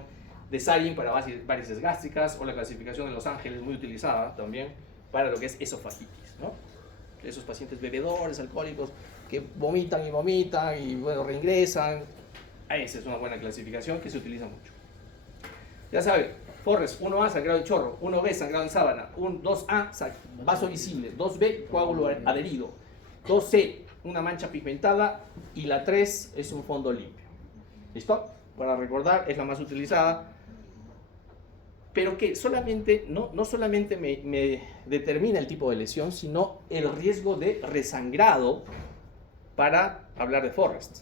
de Sarin para varices gástricas, o la clasificación de Los Ángeles, muy utilizada también para lo que es esofagitis, ¿no? Esos pacientes bebedores, alcohólicos, que vomitan y bueno, reingresan. Esa es una buena clasificación que se utiliza mucho. Ya saben, Forrest, 1A, sangrado en chorro, 1B, sangrado en sábana, 2A, vaso visible, 2B, coágulo adherido, 2C, una mancha pigmentada, y la 3 es un fondo limpio. ¿Listo? Para recordar, es la más utilizada, pero que solamente, no solamente me determina el tipo de lesión, sino el riesgo de resangrado para hablar de Forrest.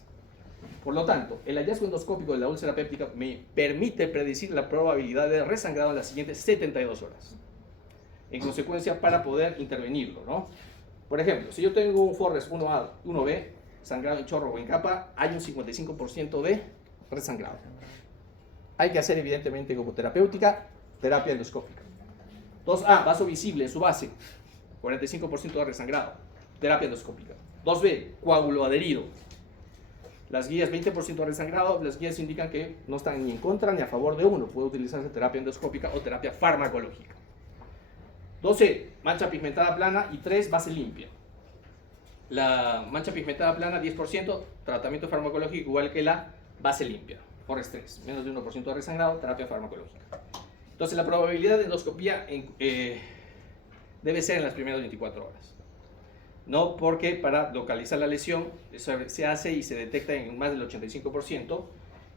Por lo tanto, el hallazgo endoscópico de la úlcera péptica me permite predecir la probabilidad de resangrado en las siguientes 72 horas. En consecuencia, para poder intervenirlo, ¿no? Por ejemplo, si yo tengo un Forrest 1A, 1B, sangrado en chorro o en capa, hay un 55% de resangrado. Hay que hacer, evidentemente, como terapéutica, terapia endoscópica. 2A, vaso visible en su base, 45% de resangrado, terapia endoscópica. 2B, coágulo adherido. Las guías 20% de resangrado, las guías indican que no están ni en contra ni a favor de uno. Puede utilizarse terapia endoscópica o terapia farmacológica. 12, mancha pigmentada plana, y 3, base limpia. La mancha pigmentada plana, 10%, tratamiento farmacológico igual que la base limpia. Forrest 3, menos de 1% de resangrado, terapia farmacológica. Entonces la probabilidad de endoscopía debe ser en las primeras 24 horas. No, porque para localizar la lesión se hace y se detecta en más del 85%,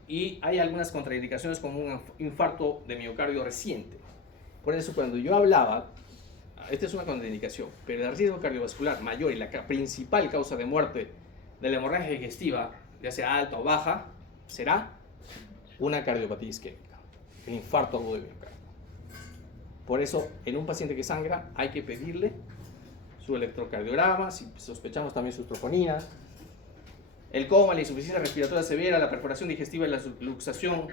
y hay algunas contraindicaciones como un infarto de miocardio reciente. Por eso cuando yo hablaba, esta es una contraindicación, pero el riesgo cardiovascular mayor y la principal causa de muerte de la hemorragia digestiva, ya sea alta o baja, será una cardiopatía isquémica, el infarto agudo de miocardio. Por eso, en un paciente que sangra, hay que pedirle su electrocardiograma, si sospechamos también sus troponina, el coma, la insuficiencia respiratoria severa, la perforación digestiva y la luxación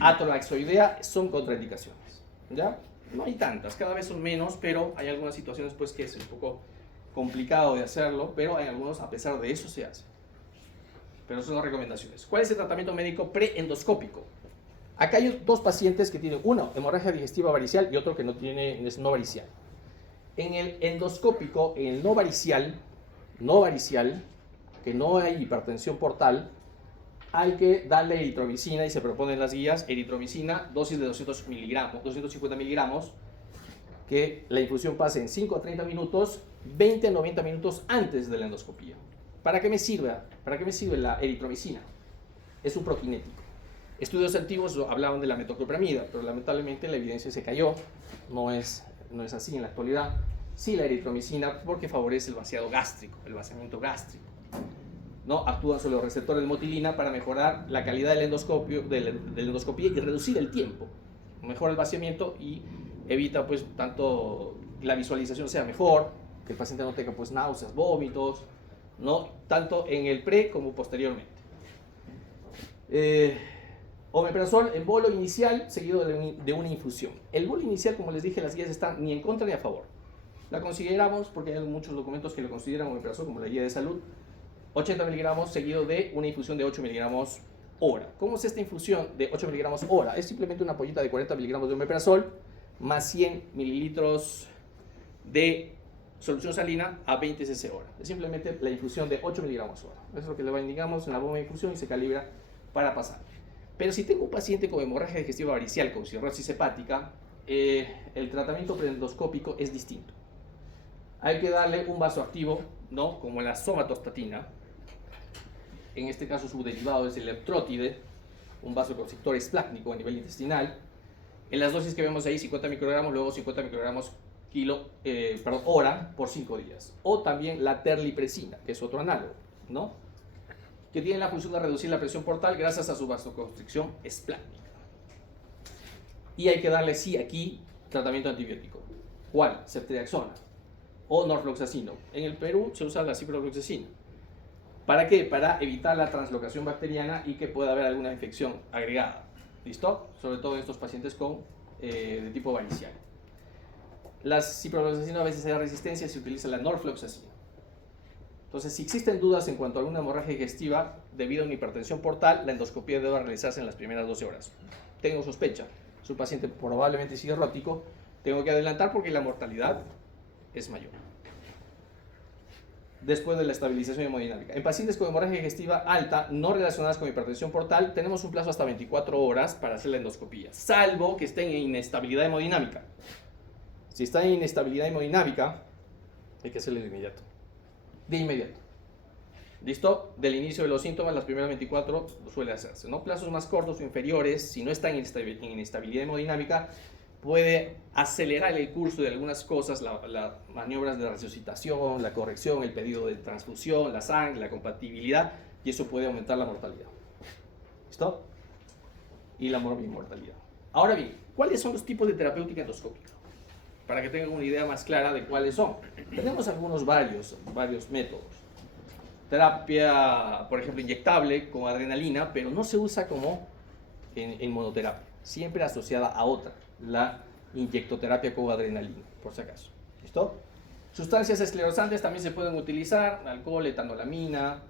atolaxoidea son contraindicaciones, ¿ya? No hay tantas, cada vez son menos, pero hay algunas situaciones pues que es un poco complicado de hacerlo, pero hay algunos, a pesar de eso, se hace. Pero son recomendaciones. ¿Cuál es el tratamiento médico preendoscópico? Acá hay dos pacientes que tienen, uno, hemorragia digestiva varicial, y otro que no tiene, es no varicial. En el endoscópico, en el no varicial, que no hay hipertensión portal, hay que darle eritromicina, y se proponen las guías, eritromicina, dosis de 250 miligramos, que la infusión pase en 5 a 30 minutos, 20 a 90 minutos antes de la endoscopía. ¿Para qué me sirve? ¿Para qué me sirve la eritromicina? Es un prokinético. Estudios antiguos hablaban de la metoclopramida, pero lamentablemente la evidencia se cayó, no es así en la actualidad. Sí, la eritromicina, porque favorece el vaciado gástrico, el vaciamiento gástrico. ¿No? Actúan sobre los receptores de motilina para mejorar la calidad del endoscopía y reducir el tiempo. Mejora el vaciamiento y evita pues tanto la visualización sea mejor, que el paciente no tenga pues náuseas, vómitos, ¿no? Tanto en el pre como posteriormente. Omeprazol en bolo inicial seguido de una infusión. El bolo inicial, como les dije, las guías están ni en contra ni a favor. La consideramos porque hay muchos documentos que lo consideran omeprazol, como la guía de salud. 80 miligramos seguido de una infusión de 8 miligramos hora. ¿Cómo es esta infusión de 8 miligramos hora? Es simplemente una ampollita de 40 miligramos de omeprazol más 100 mililitros de solución salina a 20 cc hora. Es simplemente la infusión de 8 miligramos hora. Eso es lo que le indicamos en la bomba de infusión y se calibra para pasar. Pero si tengo un paciente con hemorragia digestiva varicial, con cirrosis hepática, el tratamiento preendoscópico es distinto. Hay que darle un vasoactivo, ¿no? Como la somatostatina. En este caso su derivado es el leptrótide, un vasoconstrictor esplácnico a nivel intestinal. En las dosis que vemos ahí, 50 microgramos, luego 50 microgramos hora por 5 días. O también la terlipresina, que es otro análogo, ¿no? Que tiene la función de reducir la presión portal gracias a su vasoconstricción esplácnica. Y hay que darle, sí, aquí, tratamiento antibiótico. ¿Cuál? Ceftriaxona o norfloxacino. En el Perú se usa la ciprofloxacina. ¿Para qué? Para evitar la translocación bacteriana y que pueda haber alguna infección agregada. ¿Listo? Sobre todo en estos pacientes de tipo varicial. La ciprofloxacina a veces hay resistencia y se utiliza la norfloxacina. Entonces, si existen dudas en cuanto a alguna hemorragia digestiva debido a una hipertensión portal, la endoscopia debe realizarse en las primeras 12 horas. Tengo sospecha, su paciente probablemente cirrótico, tengo que adelantar porque la mortalidad es mayor. Después de la estabilización hemodinámica. En pacientes con hemorragia digestiva alta, no relacionadas con hipertensión portal, tenemos un plazo hasta 24 horas para hacer la endoscopía, salvo que estén en inestabilidad hemodinámica. Si está en inestabilidad hemodinámica, hay que hacerle de inmediato. De inmediato. ¿Listo? Del inicio de los síntomas, las primeras 24 suele hacerse, ¿no? Plazos más cortos o inferiores, si no está en inestabilidad hemodinámica, puede acelerar el curso de algunas cosas, las maniobras de resucitación, la corrección, el pedido de transfusión, la sangre, la compatibilidad, y eso puede aumentar la mortalidad. ¿Listo? Y la mortalidad. Ahora bien, ¿cuáles son los tipos de terapéutica endoscópica? Para que tengan una idea más clara de cuáles son. Tenemos varios métodos. Terapia, por ejemplo, inyectable con adrenalina, pero no se usa como en monoterapia, siempre asociada a otra, la inyectoterapia con adrenalina, por si acaso. ¿Listo? Sustancias esclerosantes también se pueden utilizar, alcohol, etanolamina,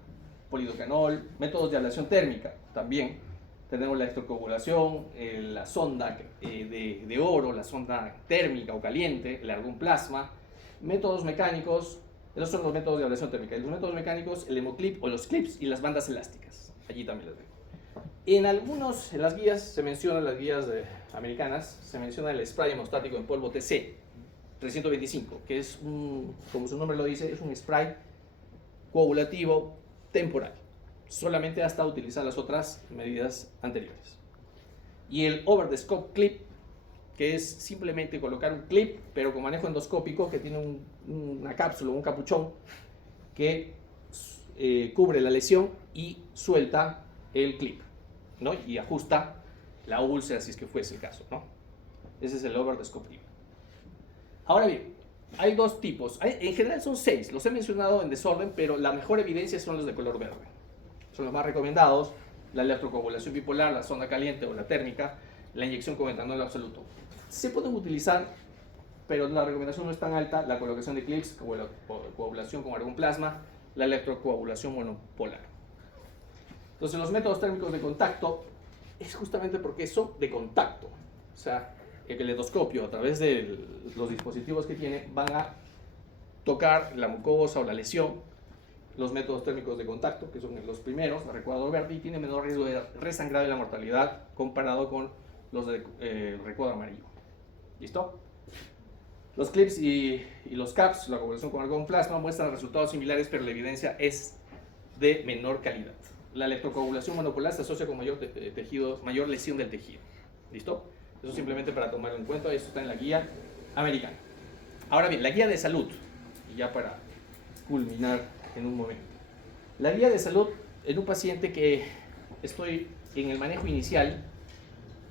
polidocanol, métodos de ablación térmica también. Tenemos la electrocoagulación, la sonda de oro, la sonda térmica o caliente, el argón plasma. Métodos mecánicos, esos son los métodos de ablación térmica. Los métodos mecánicos, el hemoclip o los clips y las bandas elásticas. Allí también las veo. En las guías se mencionan, las guías americanas, se menciona el spray hemostático en polvo TC 325, que es como su nombre lo dice, es un spray coagulativo temporal. Solamente hasta utilizar las otras medidas anteriores. Y el over the scope clip, que es simplemente colocar un clip, pero con manejo endoscópico, que tiene una cápsula, un capuchón, que cubre la lesión y suelta el clip, ¿no? Y ajusta la úlcera si es que fuese el caso, ¿no? Ese es el over the scope clip. Ahora bien, hay dos tipos. En general son 6, los he mencionado en desorden, pero la mejor evidencia son los de color verde. Son los más recomendados: la electrocoagulación bipolar, la sonda caliente o la térmica, la inyección con etanol absoluto. Se pueden utilizar, pero la recomendación no es tan alta, la colocación de clips, como la coagulación con argón plasma, la electrocoagulación monopolar. Entonces, los métodos térmicos de contacto es justamente porque son de contacto. O sea, el endoscopio, a través de los dispositivos que tiene, van a tocar la mucosa o la lesión. Los métodos térmicos de contacto, que son los primeros, el recuadro verde, y tiene menor riesgo de resangrado y la mortalidad comparado con los de recuadro amarillo. ¿Listo? Los clips y los caps, la coagulación con argón plasma, muestran resultados similares, pero la evidencia es de menor calidad. La electrocoagulación monopolar se asocia con mayor lesión del tejido. ¿Listo? Eso simplemente para tomarlo en cuenta, esto está en la guía americana. Ahora bien, la guía de salud, y ya para culminar en un momento. La guía de salud en un paciente que estoy en el manejo inicial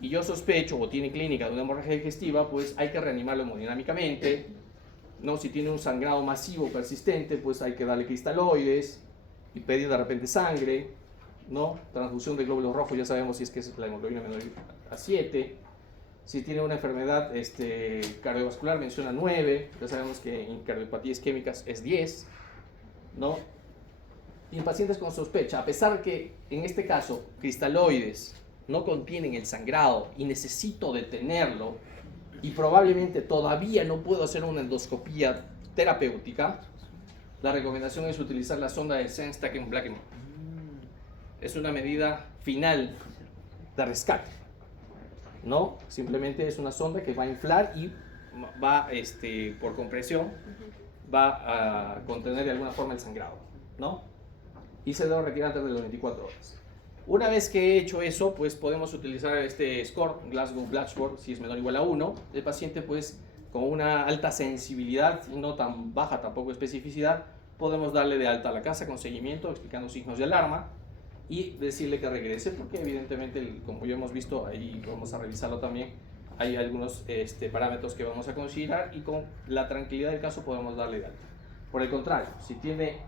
y yo sospecho o tiene clínica de una hemorragia digestiva, pues hay que reanimarlo hemodinámicamente, ¿no? Si tiene un sangrado masivo persistente, pues hay que darle cristaloides y pedir de repente sangre, ¿no? Transfusión de glóbulos rojos, ya sabemos si es que es la hemoglobina menor a 7. Si tiene una enfermedad cardiovascular, menciona 9. Ya sabemos que en cardiopatía isquémicas es 10, ¿no? Y en pacientes con sospecha, a pesar que en este caso cristaloides no contienen el sangrado y necesito detenerlo y probablemente todavía no puedo hacer una endoscopía terapéutica, la recomendación es utilizar la sonda de Senn-Stackenblackman. Es una medida final de rescate, ¿no? Simplemente es una sonda que va a inflar y va, por compresión, va a contener de alguna forma el sangrado, ¿no? Y se debe retirar antes de las 24 horas. Una vez que he hecho eso, pues podemos utilizar este score, Glasgow Blackboard, si es menor o igual a 1. El paciente, pues, con una alta sensibilidad y no tan baja tampoco especificidad, podemos darle de alta a la casa con seguimiento, explicando signos de alarma y decirle que regrese, porque evidentemente, como ya hemos visto, ahí vamos a revisarlo también, hay algunos parámetros que vamos a considerar y con la tranquilidad del caso podemos darle de alta. Por el contrario, si tiene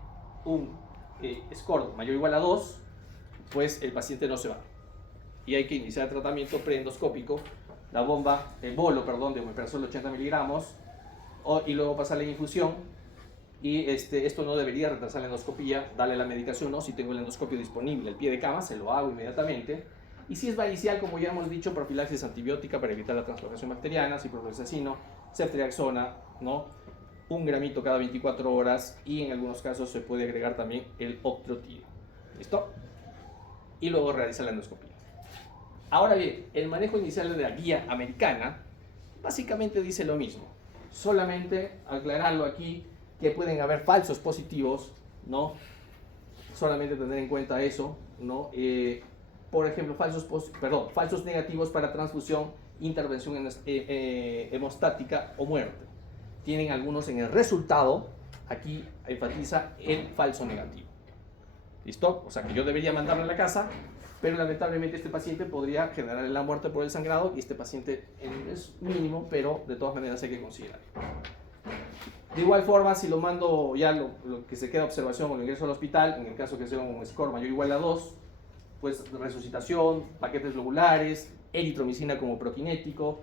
un score mayor o igual a 2, pues el paciente no se va y hay que iniciar el tratamiento preendoscópico, la bomba, el bolo, perdón, de omeprazol de 80 miligramos y luego pasar la infusión. Y esto no debería retrasar la endoscopía, darle la medicación, ¿no? Si tengo el endoscopio disponible al pie de cama, se lo hago inmediatamente. Y si es varicial, como ya hemos dicho, profilaxis antibiótica para evitar la translocación bacteriana, ciprofloxacino, ceftriaxona, ¿no? 1 gramito cada 24 horas y en algunos casos se puede agregar también el octreotide. ¿Listo? Y luego realiza la endoscopía. Ahora bien, el manejo inicial de la guía americana básicamente dice lo mismo. Solamente aclararlo aquí que pueden haber falsos positivos, ¿no? Solamente tener en cuenta eso, ¿no? Por ejemplo, falsos negativos para transfusión, intervención hemostática o muerte. Tienen algunos en el resultado, aquí enfatiza el falso negativo. ¿Listo? O sea que yo debería mandarlo a la casa, pero lamentablemente este paciente podría generar la muerte por el sangrado y este paciente es mínimo, pero de todas maneras hay que considerarlo. De igual forma, si lo mando ya lo que se queda a observación o lo ingreso al hospital, en el caso que sea un score mayor o igual a 2, pues resucitación, paquetes globulares, eritromicina como prokinético,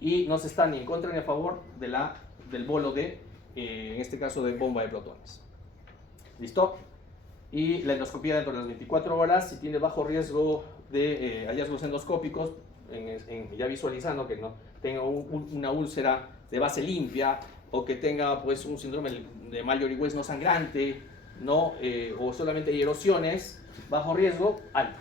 y no se está ni en contra ni a favor del bolo en este caso de bomba de protones. ¿Listo? Y la endoscopía dentro de las 24 horas, si tiene bajo riesgo de hallazgos endoscópicos, ya visualizando que no tenga una úlcera de base limpia o que tenga pues un síndrome de Mallory-Weiss no sangrante, ¿no? O solamente hay erosiones, bajo riesgo, alta,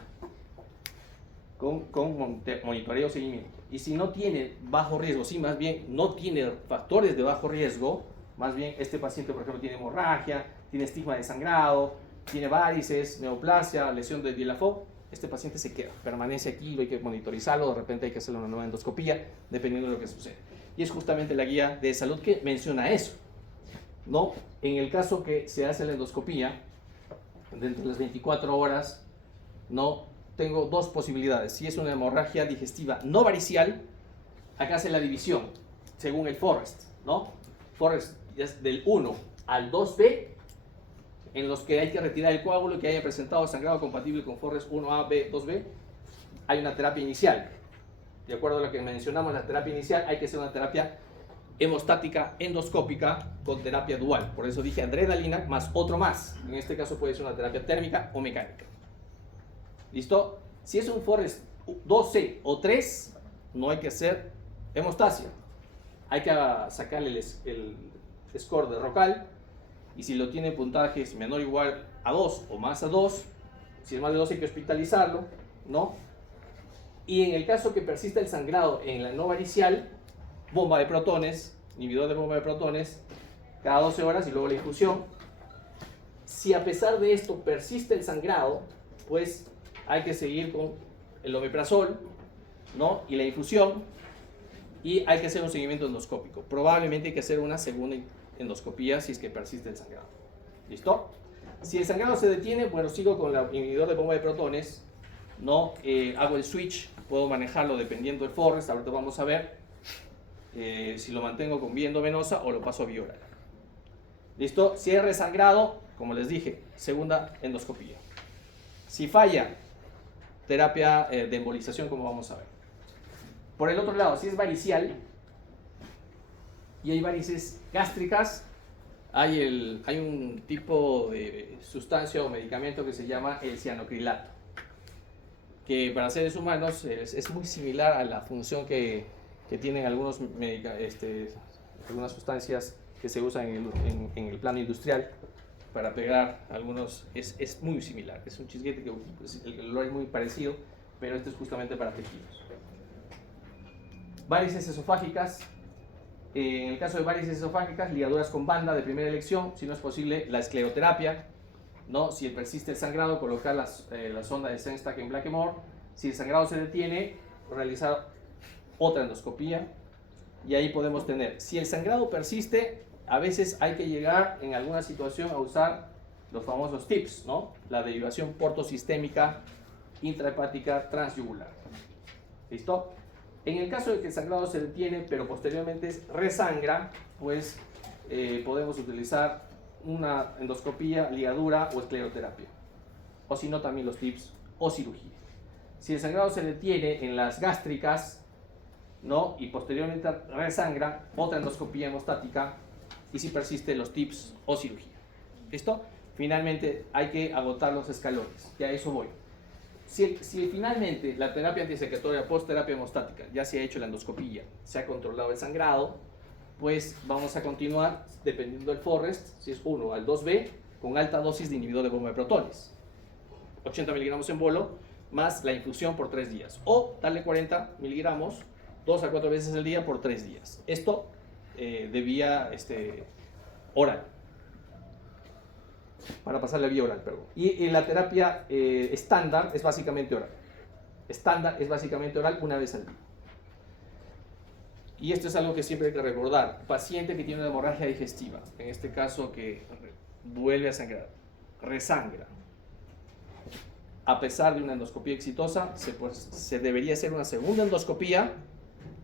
con monitoreo, seguimiento. Y si no tiene bajo riesgo, si más bien no tiene factores de bajo riesgo, más bien este paciente, por ejemplo, tiene hemorragia, tiene estigma de sangrado, tiene varices, neoplasia, lesión de Dieulafoy, este paciente se queda, permanece aquí, hay que monitorizarlo, de repente hay que hacerle una nueva endoscopía, dependiendo de lo que sucede. Y es justamente la guía de salud que menciona eso, ¿no? En el caso que se hace la endoscopía, dentro de las 24 horas, ¿no? Tengo dos posibilidades. Si es una hemorragia digestiva no varicial, acá hace la división, según el Forrest, ¿no? Forrest es del 1 al 2B, en los que hay que retirar el coágulo y que haya presentado sangrado compatible con Forrest 1A, B, 2B, hay una terapia inicial. De acuerdo a lo que mencionamos, la terapia inicial hay que hacer una terapia hemostática endoscópica con terapia dual. Por eso dije adrenalina más otro más. En este caso puede ser una terapia térmica o mecánica. ¿Listo? Si es un Forrest 2C o 3, no hay que hacer hemostasia. Hay que sacarle el score de Rocal. Y si lo tiene puntajes menor o igual a 2 o más a 2, si es más de 2 hay que hospitalizarlo, ¿no? Y en el caso que persista el sangrado en la no varicial, bomba de protones, inhibidor de bomba de protones, cada 12 horas y luego la infusión. Si a pesar de esto persiste el sangrado, pues hay que seguir con el omeprazol, ¿no? Y la infusión, y hay que hacer un seguimiento endoscópico. Probablemente hay que hacer una segunda endoscopía si es que persiste el sangrado. ¿Listo? Si el sangrado se detiene, bueno, sigo con el inhibidor de bomba de protones, ¿no? Hago el switch, puedo manejarlo dependiendo del Forrest, ahorita vamos a ver si lo mantengo con vía endovenosa o lo paso a vía oral. ¿Listo? Si es resangrado, como les dije, segunda endoscopía. Si falla, terapia de embolización, como vamos a ver. Por el otro lado, si es varicial y hay varices gástricas, hay un tipo de sustancia o medicamento que se llama el cianocrilato, que para seres humanos es muy similar a la función que tienen algunas sustancias que se usan en el plano industrial para pegar algunos, es muy similar, es un chisguete que pues, el olor es muy parecido, pero este es justamente para tejidos. Varices esofágicas. En el caso de varices esofágicas, ligaduras con banda de primera elección, si no es posible, la escleroterapia, ¿no? Si persiste el sangrado, colocar la sonda de Sengstack en Blackmore. Si el sangrado se detiene, realizar otra endoscopía. Y ahí podemos tener, si el sangrado persiste, a veces hay que llegar en alguna situación a usar los famosos TIPS, ¿no? La derivación portosistémica intrahepática transyugular. ¿Listo? En el caso de que el sangrado se detiene, pero posteriormente resangra, pues podemos utilizar una endoscopía, ligadura o escleroterapia. O si no, también los TIPS o cirugía. Si el sangrado se detiene en las gástricas, ¿no? Y posteriormente resangra, otra endoscopía hemostática, y si persiste, los TIPS o cirugía. ¿Listo? Finalmente hay que agotar los escalones, y a eso voy. Si finalmente la terapia antisecretoria post-terapia hemostática ya se ha hecho la endoscopía, se ha controlado el sangrado, pues vamos a continuar, dependiendo del Forrest, si es 1 al 2B, con alta dosis de inhibidor de bomba de protones. 80 miligramos en bolo, más la infusión por 3 días. O darle 40 miligramos 2 a 4 veces al día por 3 días. Esto de vía oral. Para pasar la vía oral, perdón. Y la terapia estándar es básicamente oral. Estándar es básicamente oral una vez al día. Y esto es algo que siempre hay que recordar. Paciente que tiene una hemorragia digestiva, en este caso que vuelve a sangrar, resangra, a pesar de una endoscopía exitosa, se debería hacer una segunda endoscopía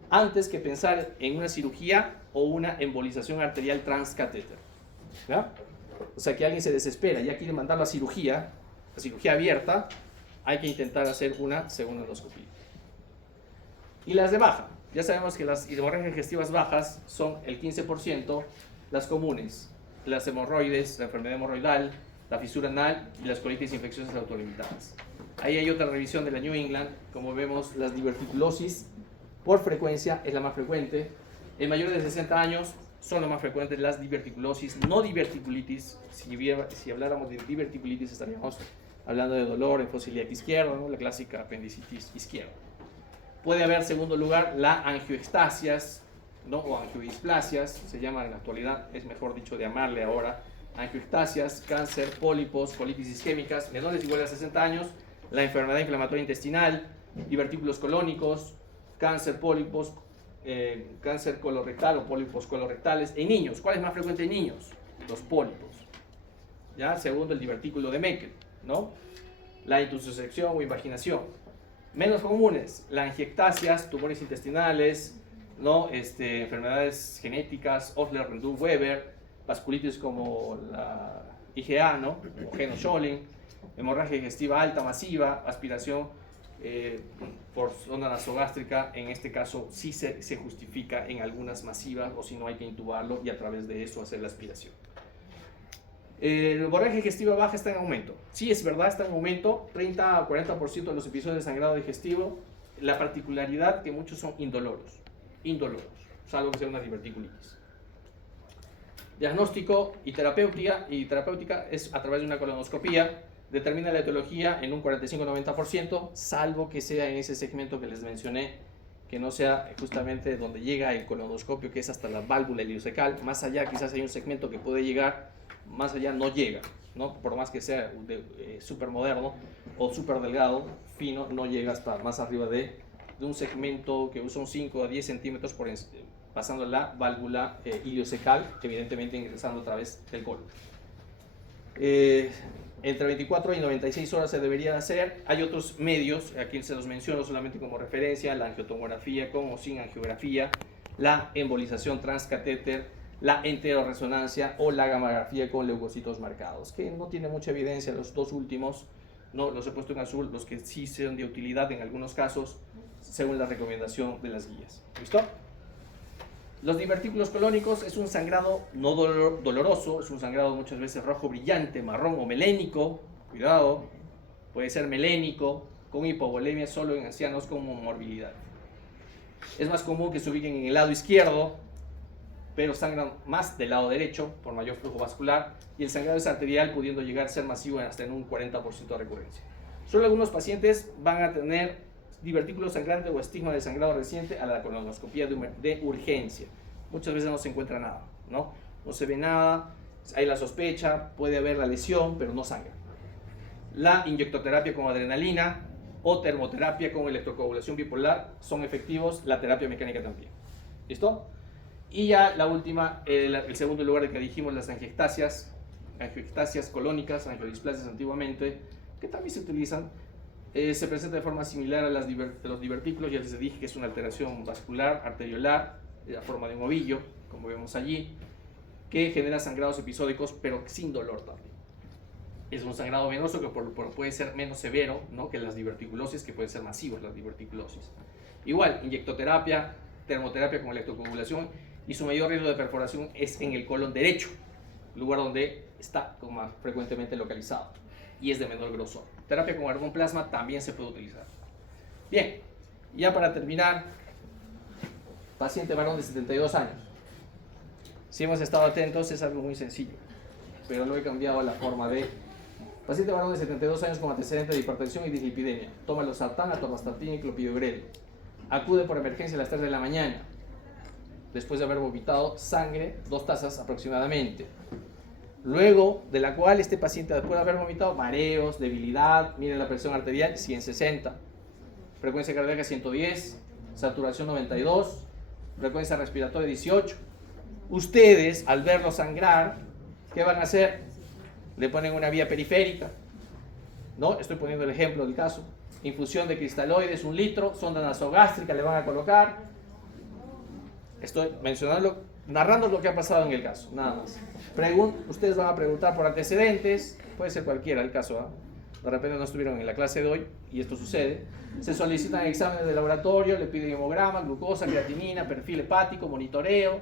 antes que pensar en una cirugía o una embolización arterial transcatéter. ¿Ya? O sea, que alguien se desespera, ya quiere mandarlo a cirugía abierta, hay que intentar hacer una segunda endoscopía. Y las de baja. Ya sabemos que las hemorragias digestivas bajas son el 15%, las comunes, las hemorroides, la enfermedad hemorroidal, la fisura anal y las colitis infecciosas autolimitadas. Ahí hay otra revisión de la New England. Como vemos, las diverticulosis por frecuencia es la más frecuente. En mayores de 60 años son las más frecuentes las diverticulosis, no diverticulitis. Si habláramos de diverticulitis estaríamos hablando de dolor en fosa ilíaca izquierda, ¿no? La clásica apendicitis izquierda. Puede haber, segundo lugar, la angioextasias, ¿no? O angiodisplasias, se llama en la actualidad, es mejor dicho de llamarle ahora, angioextasias, cáncer, pólipos, colitis isquémicas, menores iguales a 60 años, la enfermedad inflamatoria intestinal, divertículos colónicos, cáncer, pólipos, cáncer colorectal o pólipos colorectales. En niños, ¿cuál es más frecuente en niños? Los pólipos. ¿Ya? Segundo, el divertículo de Meckel, ¿no? La intussusección o invaginación. Menos comunes, la angiectasias, tumores intestinales, ¿no? Enfermedades genéticas, Osler-Rendu-Weber, vasculitis como la IgA, ¿no? O Heno-Scholling, hemorragia digestiva alta masiva, aspiración por sonda nasogástrica. En este caso sí se justifica en algunas masivas, o si no hay que intubarlo y a través de eso hacer la aspiración. La hemorragia digestiva baja está en aumento. Sí, es verdad, está en aumento. 30 a 40% de los episodios de sangrado digestivo. La particularidad que muchos son indoloros, salvo que sea una diverticulitis. Diagnóstico y terapéutica es a través de una colonoscopía. Determina la etiología en un 45-90%, salvo que sea en ese segmento que les mencioné, que no sea justamente donde llega el colonoscopio, que es hasta la válvula iliocecal. Más allá quizás hay un segmento que puede llegar, más allá no llega, ¿no? Por más que sea súper moderno o súper delgado, fino, no llega hasta más arriba de un segmento que usa un 5 a 10 centímetros pasando la válvula iliocecal, evidentemente ingresando a través del colon. Entre 24 y 96 horas se debería hacer. Hay otros medios, aquí se los menciono solamente como referencia: la angiotomografía con o sin angiografía, la embolización transcatéter, la enteroresonancia o la gamografía con leucocitos marcados, que no tiene mucha evidencia los dos últimos, no los he puesto en azul, los que sí son de utilidad en algunos casos, según la recomendación de las guías. ¿Listo? Los divertículos colónicos es un sangrado no doloroso, es un sangrado muchas veces rojo brillante, marrón o melénico. Cuidado, puede ser melénico, con hipovolemia solo en ancianos con morbilidad. Es más común que se ubiquen en el lado izquierdo, pero sangran más del lado derecho por mayor flujo vascular, y el sangrado es arterial, pudiendo llegar a ser masivo hasta en un 40% de recurrencia. Solo algunos pacientes van a tener divertículo sangrante o estigma de sangrado reciente a la colonoscopía de urgencia. Muchas veces no se encuentra nada, ¿no? No se ve nada, hay la sospecha, puede haber la lesión, pero no sangra. La inyectoterapia con adrenalina o termoterapia con electrocoagulación bipolar son efectivos, la terapia mecánica también. ¿Listo? Y ya la última, el segundo lugar de que dijimos, las angiectasias colónicas, angiodisplasias antiguamente, que también se utilizan, se presenta de forma similar a los divertículos. Ya les dije que es una alteración vascular, arteriolar, de la forma de un ovillo, como vemos allí, que genera sangrados episódicos, pero sin dolor también. Es un sangrado venoso que puede ser menos severo, ¿no?, que las diverticulosis, que pueden ser masivas las diverticulosis. Igual, inyectoterapia, termoterapia con electrocoagulación, y su mayor riesgo de perforación es en el colon derecho, lugar donde está más frecuentemente localizado, y es de menor grosor. Terapia con argón plasma también se puede utilizar. Bien, ya para terminar, paciente varón de 72 años. Si hemos estado atentos, es algo muy sencillo, pero lo he cambiado a la forma de paciente varón de 72 años con antecedente de hipertensión y dislipidemia. Toma losartán, atorvastatina y clopidogrel. Acude por emergencia a las 3 de la mañana, después de haber vomitado sangre, 2 tazas aproximadamente. Luego de la cual este paciente, después de haber vomitado, mareos, debilidad, miren la presión arterial 160, frecuencia cardíaca 110, saturación 92, frecuencia respiratoria 18. Ustedes, al verlo sangrar, ¿qué van a hacer? Le ponen una vía periférica, ¿no? Estoy poniendo el ejemplo del caso. Infusión de cristaloides, 1 litro, sonda nasogástrica le van a colocar. Estoy mencionando, narrando lo que ha pasado en el caso, nada más. Ustedes van a preguntar por antecedentes, puede ser cualquiera el caso, ¿eh? De repente no estuvieron en la clase de hoy y esto sucede. Se solicitan exámenes de laboratorio, le piden hemograma, glucosa, creatinina, perfil hepático, monitoreo.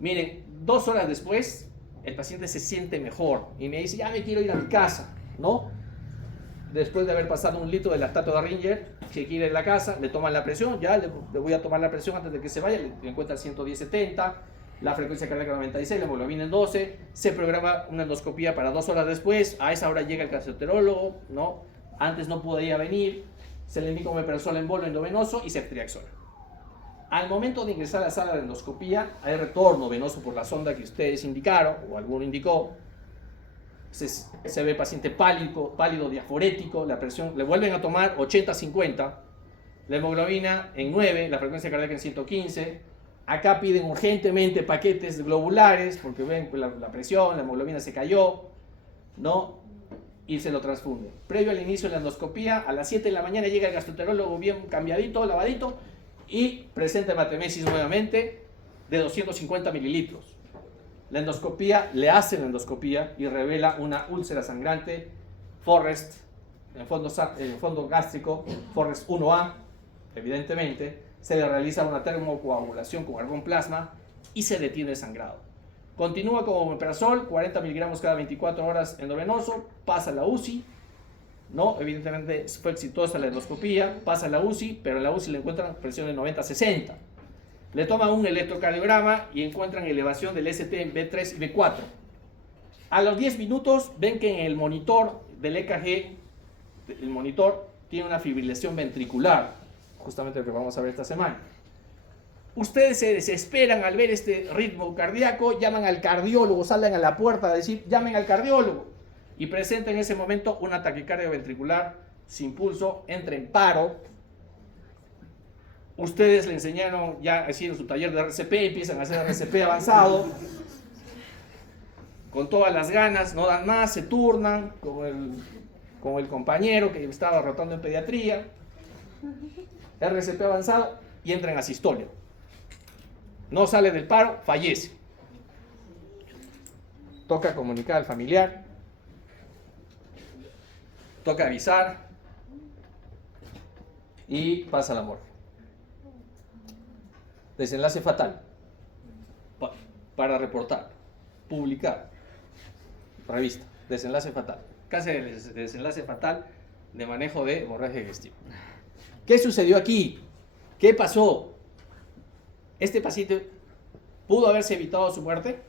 Miren, 2 horas después, el paciente se siente mejor y me dice, ya me quiero ir a mi casa, ¿no? Después de haber pasado 1 litro de lactato de Ringer, se quiere ir a la casa, le toman la presión, ya le voy a tomar la presión antes de que se vaya, le encuentran 110/70, la frecuencia cardíaca 96, la hemoglobina en 12, se programa una endoscopía para 2 horas después, a esa hora llega el gastroenterólogo, ¿no? Antes no podía venir, se le indica omeprazol en bolo endovenoso y ceftriaxona. Al momento de ingresar a la sala de endoscopía, hay retorno venoso por la sonda que ustedes indicaron, o alguno indicó. Se ve paciente pálido, diaforético, la presión, le vuelven a tomar 80/50, la hemoglobina en 9, la frecuencia cardíaca en 115. Acá piden urgentemente paquetes globulares, porque ven que la presión, la hemoglobina se cayó, ¿no? Y se lo transfunde. Previo al inicio de la endoscopía, a las 7 de la mañana llega el gastroenterólogo bien cambiadito, lavadito, y presenta hematemesis nuevamente de 250 mililitros. La endoscopía, le hacen la endoscopía y revela una úlcera sangrante, Forrest, en fondo gástrico, Forrest 1A, evidentemente. Se le realiza una termocoagulación con argón plasma y se detiene el sangrado. Continúa con omeprazol, 40 miligramos cada 24 horas endovenoso, pasa a la UCI, ¿no? Evidentemente fue exitosa la endoscopía, pasa a la UCI, pero en la UCI le encuentran presión de 90/60. Le toman un electrocardiograma y encuentran elevación del ST en B3 y B4. A los 10 minutos ven que en el monitor del EKG, el monitor tiene una fibrilación ventricular, justamente lo que vamos a ver esta semana. Ustedes se desesperan al ver este ritmo cardíaco, llaman al cardiólogo, salen a la puerta a decir, llamen al cardiólogo, y presentan en ese momento una taquicardia ventricular sin pulso, entra en paro. Ustedes le enseñaron ya así en su taller de RCP, empiezan a hacer RCP avanzado, con todas las ganas, no dan más, se turnan con el compañero que estaba rotando en pediatría, RCP avanzado y entran a sistolia. No sale del paro, fallece. Toca comunicar al familiar, toca avisar y pasa la muerte. Desenlace fatal. Para reportar, publicar, revista, desenlace fatal. Casi de desenlace fatal de manejo de hemorragia digestiva. ¿Qué sucedió aquí? ¿Qué pasó? ¿Este paciente pudo haberse evitado su muerte?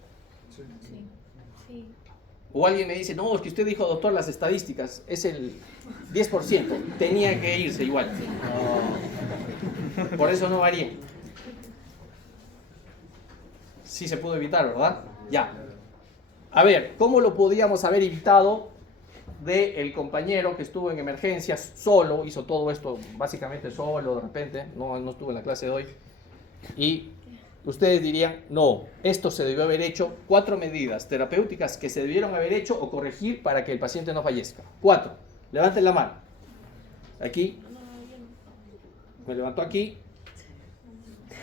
Sí. Sí. O alguien me dice, no, es que usted dijo, doctor, las estadísticas, es el 10%, tenía que irse igual. No. Por eso no varía. Sí se pudo evitar, ¿verdad? Ya. A ver, ¿cómo lo podíamos haber evitado del compañero que estuvo en emergencias solo, hizo todo esto básicamente solo de repente, no estuvo en la clase de hoy, y ustedes dirían, no, esto se debió haber hecho, 4 medidas terapéuticas que se debieron haber hecho o corregir para que el paciente no fallezca. 4, levanten la mano. Aquí, me levantó aquí,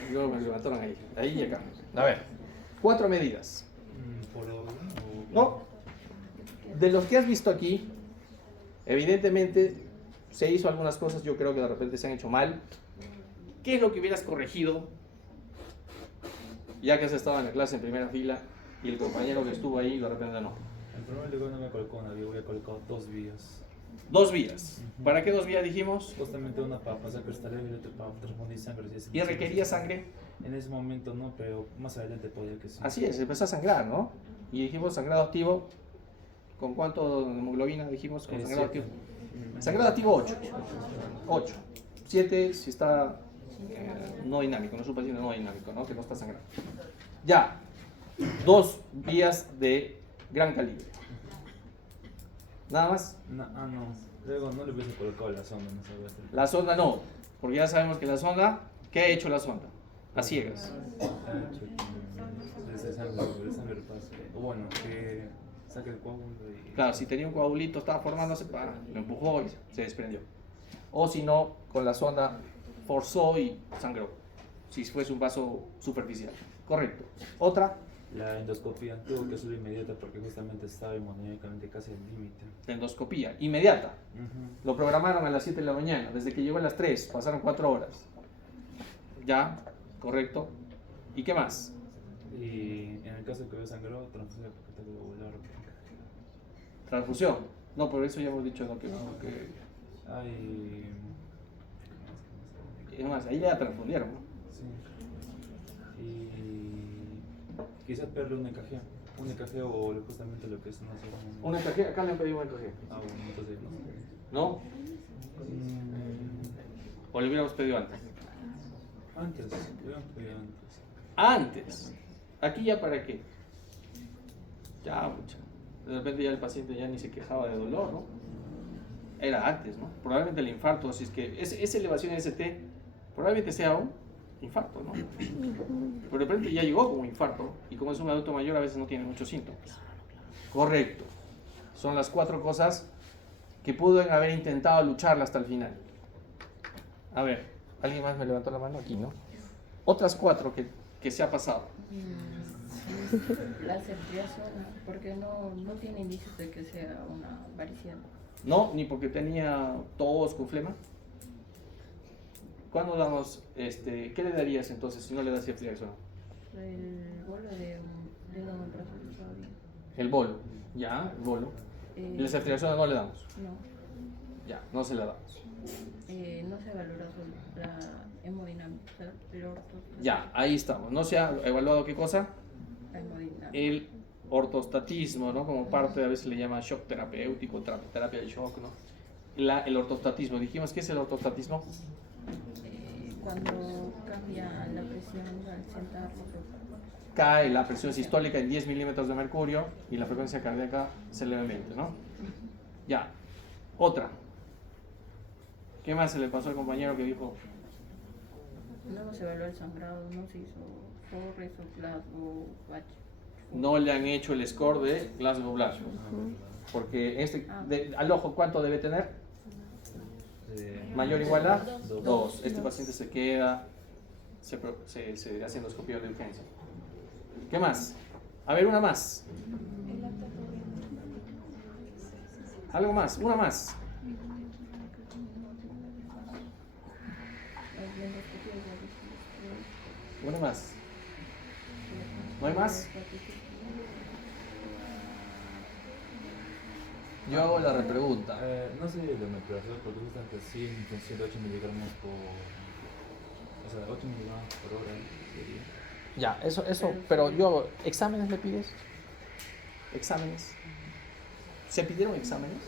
y luego me levantaron ahí y acá. A ver, 4 medidas. ¿Por orden o...? No, de los que has visto aquí, evidentemente se hizo algunas cosas, yo creo que de repente se han hecho mal. ¿Qué es lo que hubieras corregido? Ya que has estado en la clase en primera fila y el compañero que estuvo ahí de repente no. En primer lugar no me colocó nadie, voy a colocar 2 vías. 2 vías. ¿Para qué 2 vías dijimos? Justamente una para pasar cristalero y otra para transfundir sangre. ¿Y requería sangre? En ese momento no, pero más adelante podría que sí. Así es, empezó a sangrar, ¿no? Y dijimos sangrado activo. ¿Con cuánto de hemoglobina dijimos? Con sangrado activo. Sangrado activo 8. 8. 7 si está no dinámico, no es un paciente no dinámico, ¿no? Que no está sangrando. Ya. 2 vías de gran calibre. Nada más. No. Luego no le hubiese colocado la sonda, no sabía hacer. La sonda no, porque ya sabemos que la sonda, ¿qué ha hecho la sonda? A ciegas. Desde sangre pase. O bueno, que saque el coágulo y... Claro, si tenía un coagulito, estaba formándose, lo empujó y se desprendió. O si no, con la sonda forzó y sangró, si fuese un vaso superficial. Correcto. Otra, La endoscopía tuvo que ser inmediata porque justamente estaba hemodinámicamente casi al límite. la endoscopía, inmediata. Lo programaron a las 7 de la mañana, desde que llegó a las 3, pasaron 4 horas. Ya, correcto. ¿Y qué más? Y en el caso que hubiera sangrado, transfusión de paquete globular. Transfusión. No, pero eso ya hemos dicho, ¿no? Que Hay... es más, ahí ya transfundieron, ¿no? Sí. Y quizás perle un EKG. Un EKG o justamente lo que es una zona. Un EKG, acá le han pedido un EKG. Ah, bueno, entonces no. ¿No? ¿O le hubiéramos pedido antes? Antes, lo habían pedido antes. Antes. ¿Aquí ya para qué? Ya, mucha. De repente ya el paciente ya ni se quejaba de dolor, ¿no? Era antes, ¿no? Probablemente el infarto, si es que esa elevación de ST, probablemente sea un infarto, ¿no? Pero de repente ya llegó como infarto, y como es un adulto mayor a veces no tiene muchos síntomas. Correcto. Son las 4 cosas que pudo haber intentado lucharla hasta el final. A ver, ¿alguien más me levantó la mano aquí, no? Otras 4 que se ha pasado. La septiazona, porque no tiene indicios de que sea una varicela. No, ni porque tenía tos con flema. ¿Cuándo damos, qué le darías entonces si no le das ceftriaxona? El bolo de un omeprazol todavía. El bolo, ya, el bolo. ¿Y la ceftriaxona no le damos? No, Ya, no se la damos. no se valora solo la hemodinámica, o sea, el ortostatismo. Ya, ahí estamos. ¿No se ha evaluado qué cosa? La hemodinámica. El ortostatismo, ¿no? Como parte, a veces le llama shock terapéutico, terapia de shock, ¿no? El ortostatismo. Dijimos, ¿qué es el ortostatismo? Cuando cambia la presión al sentarse, Cae la presión sistólica en 10 milímetros de mercurio y la frecuencia cardíaca se levemente, ¿no? Ya. Otra. ¿Qué más se le pasó al compañero que dijo? no se evaluó el sangrado, no se hizo Forres o Glasgow, Batch. No le han hecho el score de Glasgow Blash. Porque al ojo, ¿cuánto debe tener? Mayor o igual a 2. Este paciente se queda, se hace endoscopía de urgencia. ¿Qué más? A ver, una más. Algo más, una más. Una más. ¿No hay más? Yo hago la repregunta. No sé de omeprazol porque justamente sí en función de 8 miligramos por... O sea, 8 miligramos por hora sería. Ya, eso, pero yo hago, ¿exámenes me pides? ¿Exámenes? ¿Se pidieron exámenes?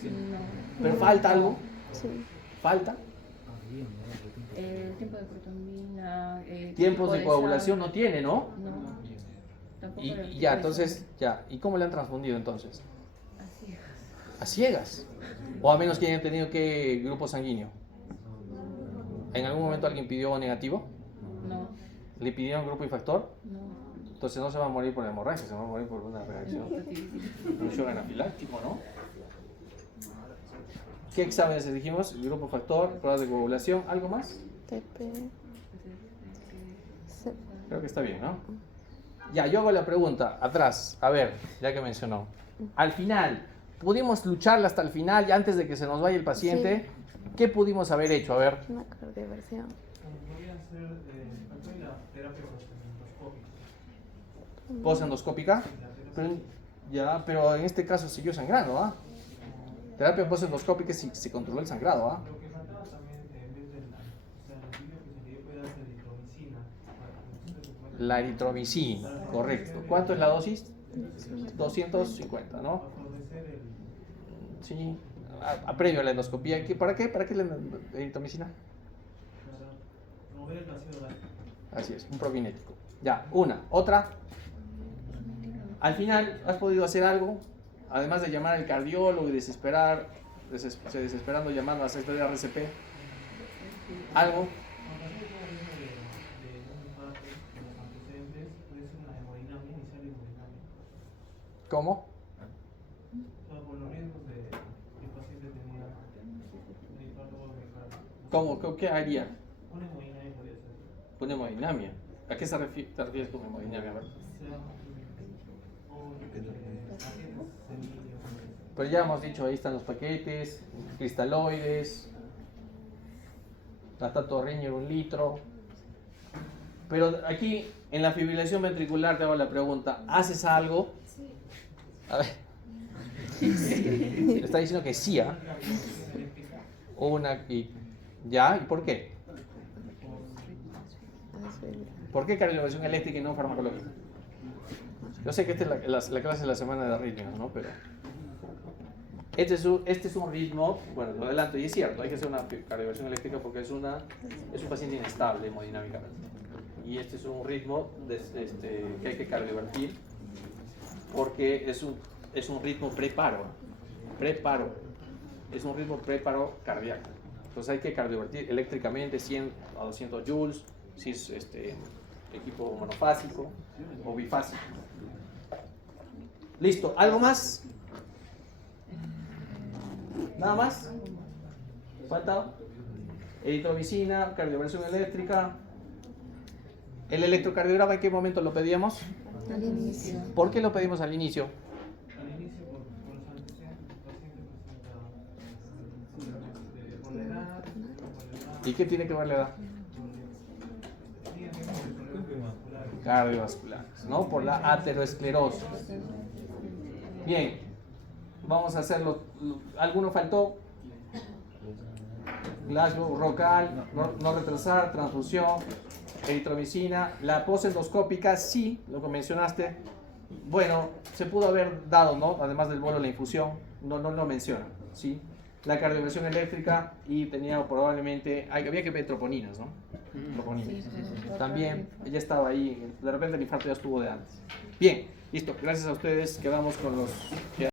Sí. No. ¿Pero falta algo? Sí. ¿Falta? Ah, bien, ¿no? El tiempo de protonina. Tiempos de tipo coagulación sangre. no tiene, ¿no? No. Tampoco Y era y ya, por entonces, ya. ¿Y cómo le han transfundido entonces? así. ¿A ciegas? O a menos que hayan tenido que grupo sanguíneo. ¿En algún momento alguien pidió negativo? No, ¿Le pidieron grupo y factor? no. Entonces no se va a morir por hemorragia, se va a morir por una reacción. Un shock anafiláctico, ¿no? ¿Qué exámenes dijimos? Grupo factor, pruebas de coagulación, ¿algo más? TP. Creo que está bien, ¿no? Ya, yo hago la pregunta, atrás, a ver, ya que mencionó. Al final, ¿pudimos lucharla hasta el final, ya antes de que se nos vaya el paciente? ¿Qué pudimos haber hecho? A ver, Una cardioversión. Podría ser la terapia postendoscópica. posendoscópica. Pero en este caso siguió sangrando, ¿ah? Terapia posendoscópica si se controló el sangrado, ¿ah? Lo que faltaba también, en vez del antibiótico que se le dio, puede darse eritromicina. La eritromicina, correcto. ¿Cuánto es la dosis? 250, ¿no? Para favorecer el. Sí, a previo a la endoscopía. ¿Para qué? ¿Para qué la eritromicina? Para promover el vacío gástrico. Así es, un probinético. Ya, una. Otra. Al final, ¿has podido hacer algo? Además de llamar al cardiólogo y desesperando llamando a la de RCP. ¿Algo? Cuando hay un riesgo de un infarto en los antecedentes, puede ser una hemodinamia, inicial hemodinamia. ¿Cómo? Por los riesgos de que el paciente tenía un infarto o un miocardio. ¿Cómo? ¿Qué haría? Una hemodinamia podría ser. Una hemodinamia. ¿A qué te refieres con hemodinamia? A ver. Pero ya hemos dicho, ahí están los paquetes, cristaloides, lactato riño 1 litro. Pero aquí, en la fibrilación ventricular, te hago la pregunta, ¿haces algo? A ver. Está diciendo que sí, ¿ah? Una y... ¿Ya? ¿Y por qué? ¿Por qué cardioversión eléctrica y no farmacológica? Yo sé que esta es la clase de la semana de arritmias, ¿no? Pero este es un ritmo, bueno, lo adelanto y es cierto, hay que hacer una cardioversión eléctrica porque es un paciente inestable hemodinámicamente. Y este es un ritmo que hay que cardiovertir porque es un ritmo preparo, es un ritmo preparo cardíaco. Entonces hay que cardiovertir eléctricamente 100 a 200 joules, si es equipo monofásico o bifásico. Listo, ¿algo más? ¿Nada más? ¿Falta? Eritromicina, cardioversión eléctrica. ¿El electrocardiograma en qué momento lo pedíamos? Al inicio. ¿Por qué lo pedimos al inicio? Al inicio, por los antecedentes, el paciente presenta por la edad, ¿Y qué tiene que ver la edad? Cardiovasculares, ¿no? Por la ateroesclerosis. Bien, vamos a hacerlo. ¿Alguno faltó? Glasgow, Rocal, no retrasar, transfusión, eritromicina. La posendoscópica, sí, lo que mencionaste. Bueno, se pudo haber dado, ¿no? Además del bolo, la infusión, no lo menciona, ¿sí? La cardioversión eléctrica y tenía probablemente, había que ver troponinas, ¿no? Troponinas. También, ella estaba ahí, de repente el infarto ya estuvo de antes. Bien, listo, gracias a ustedes, quedamos con los...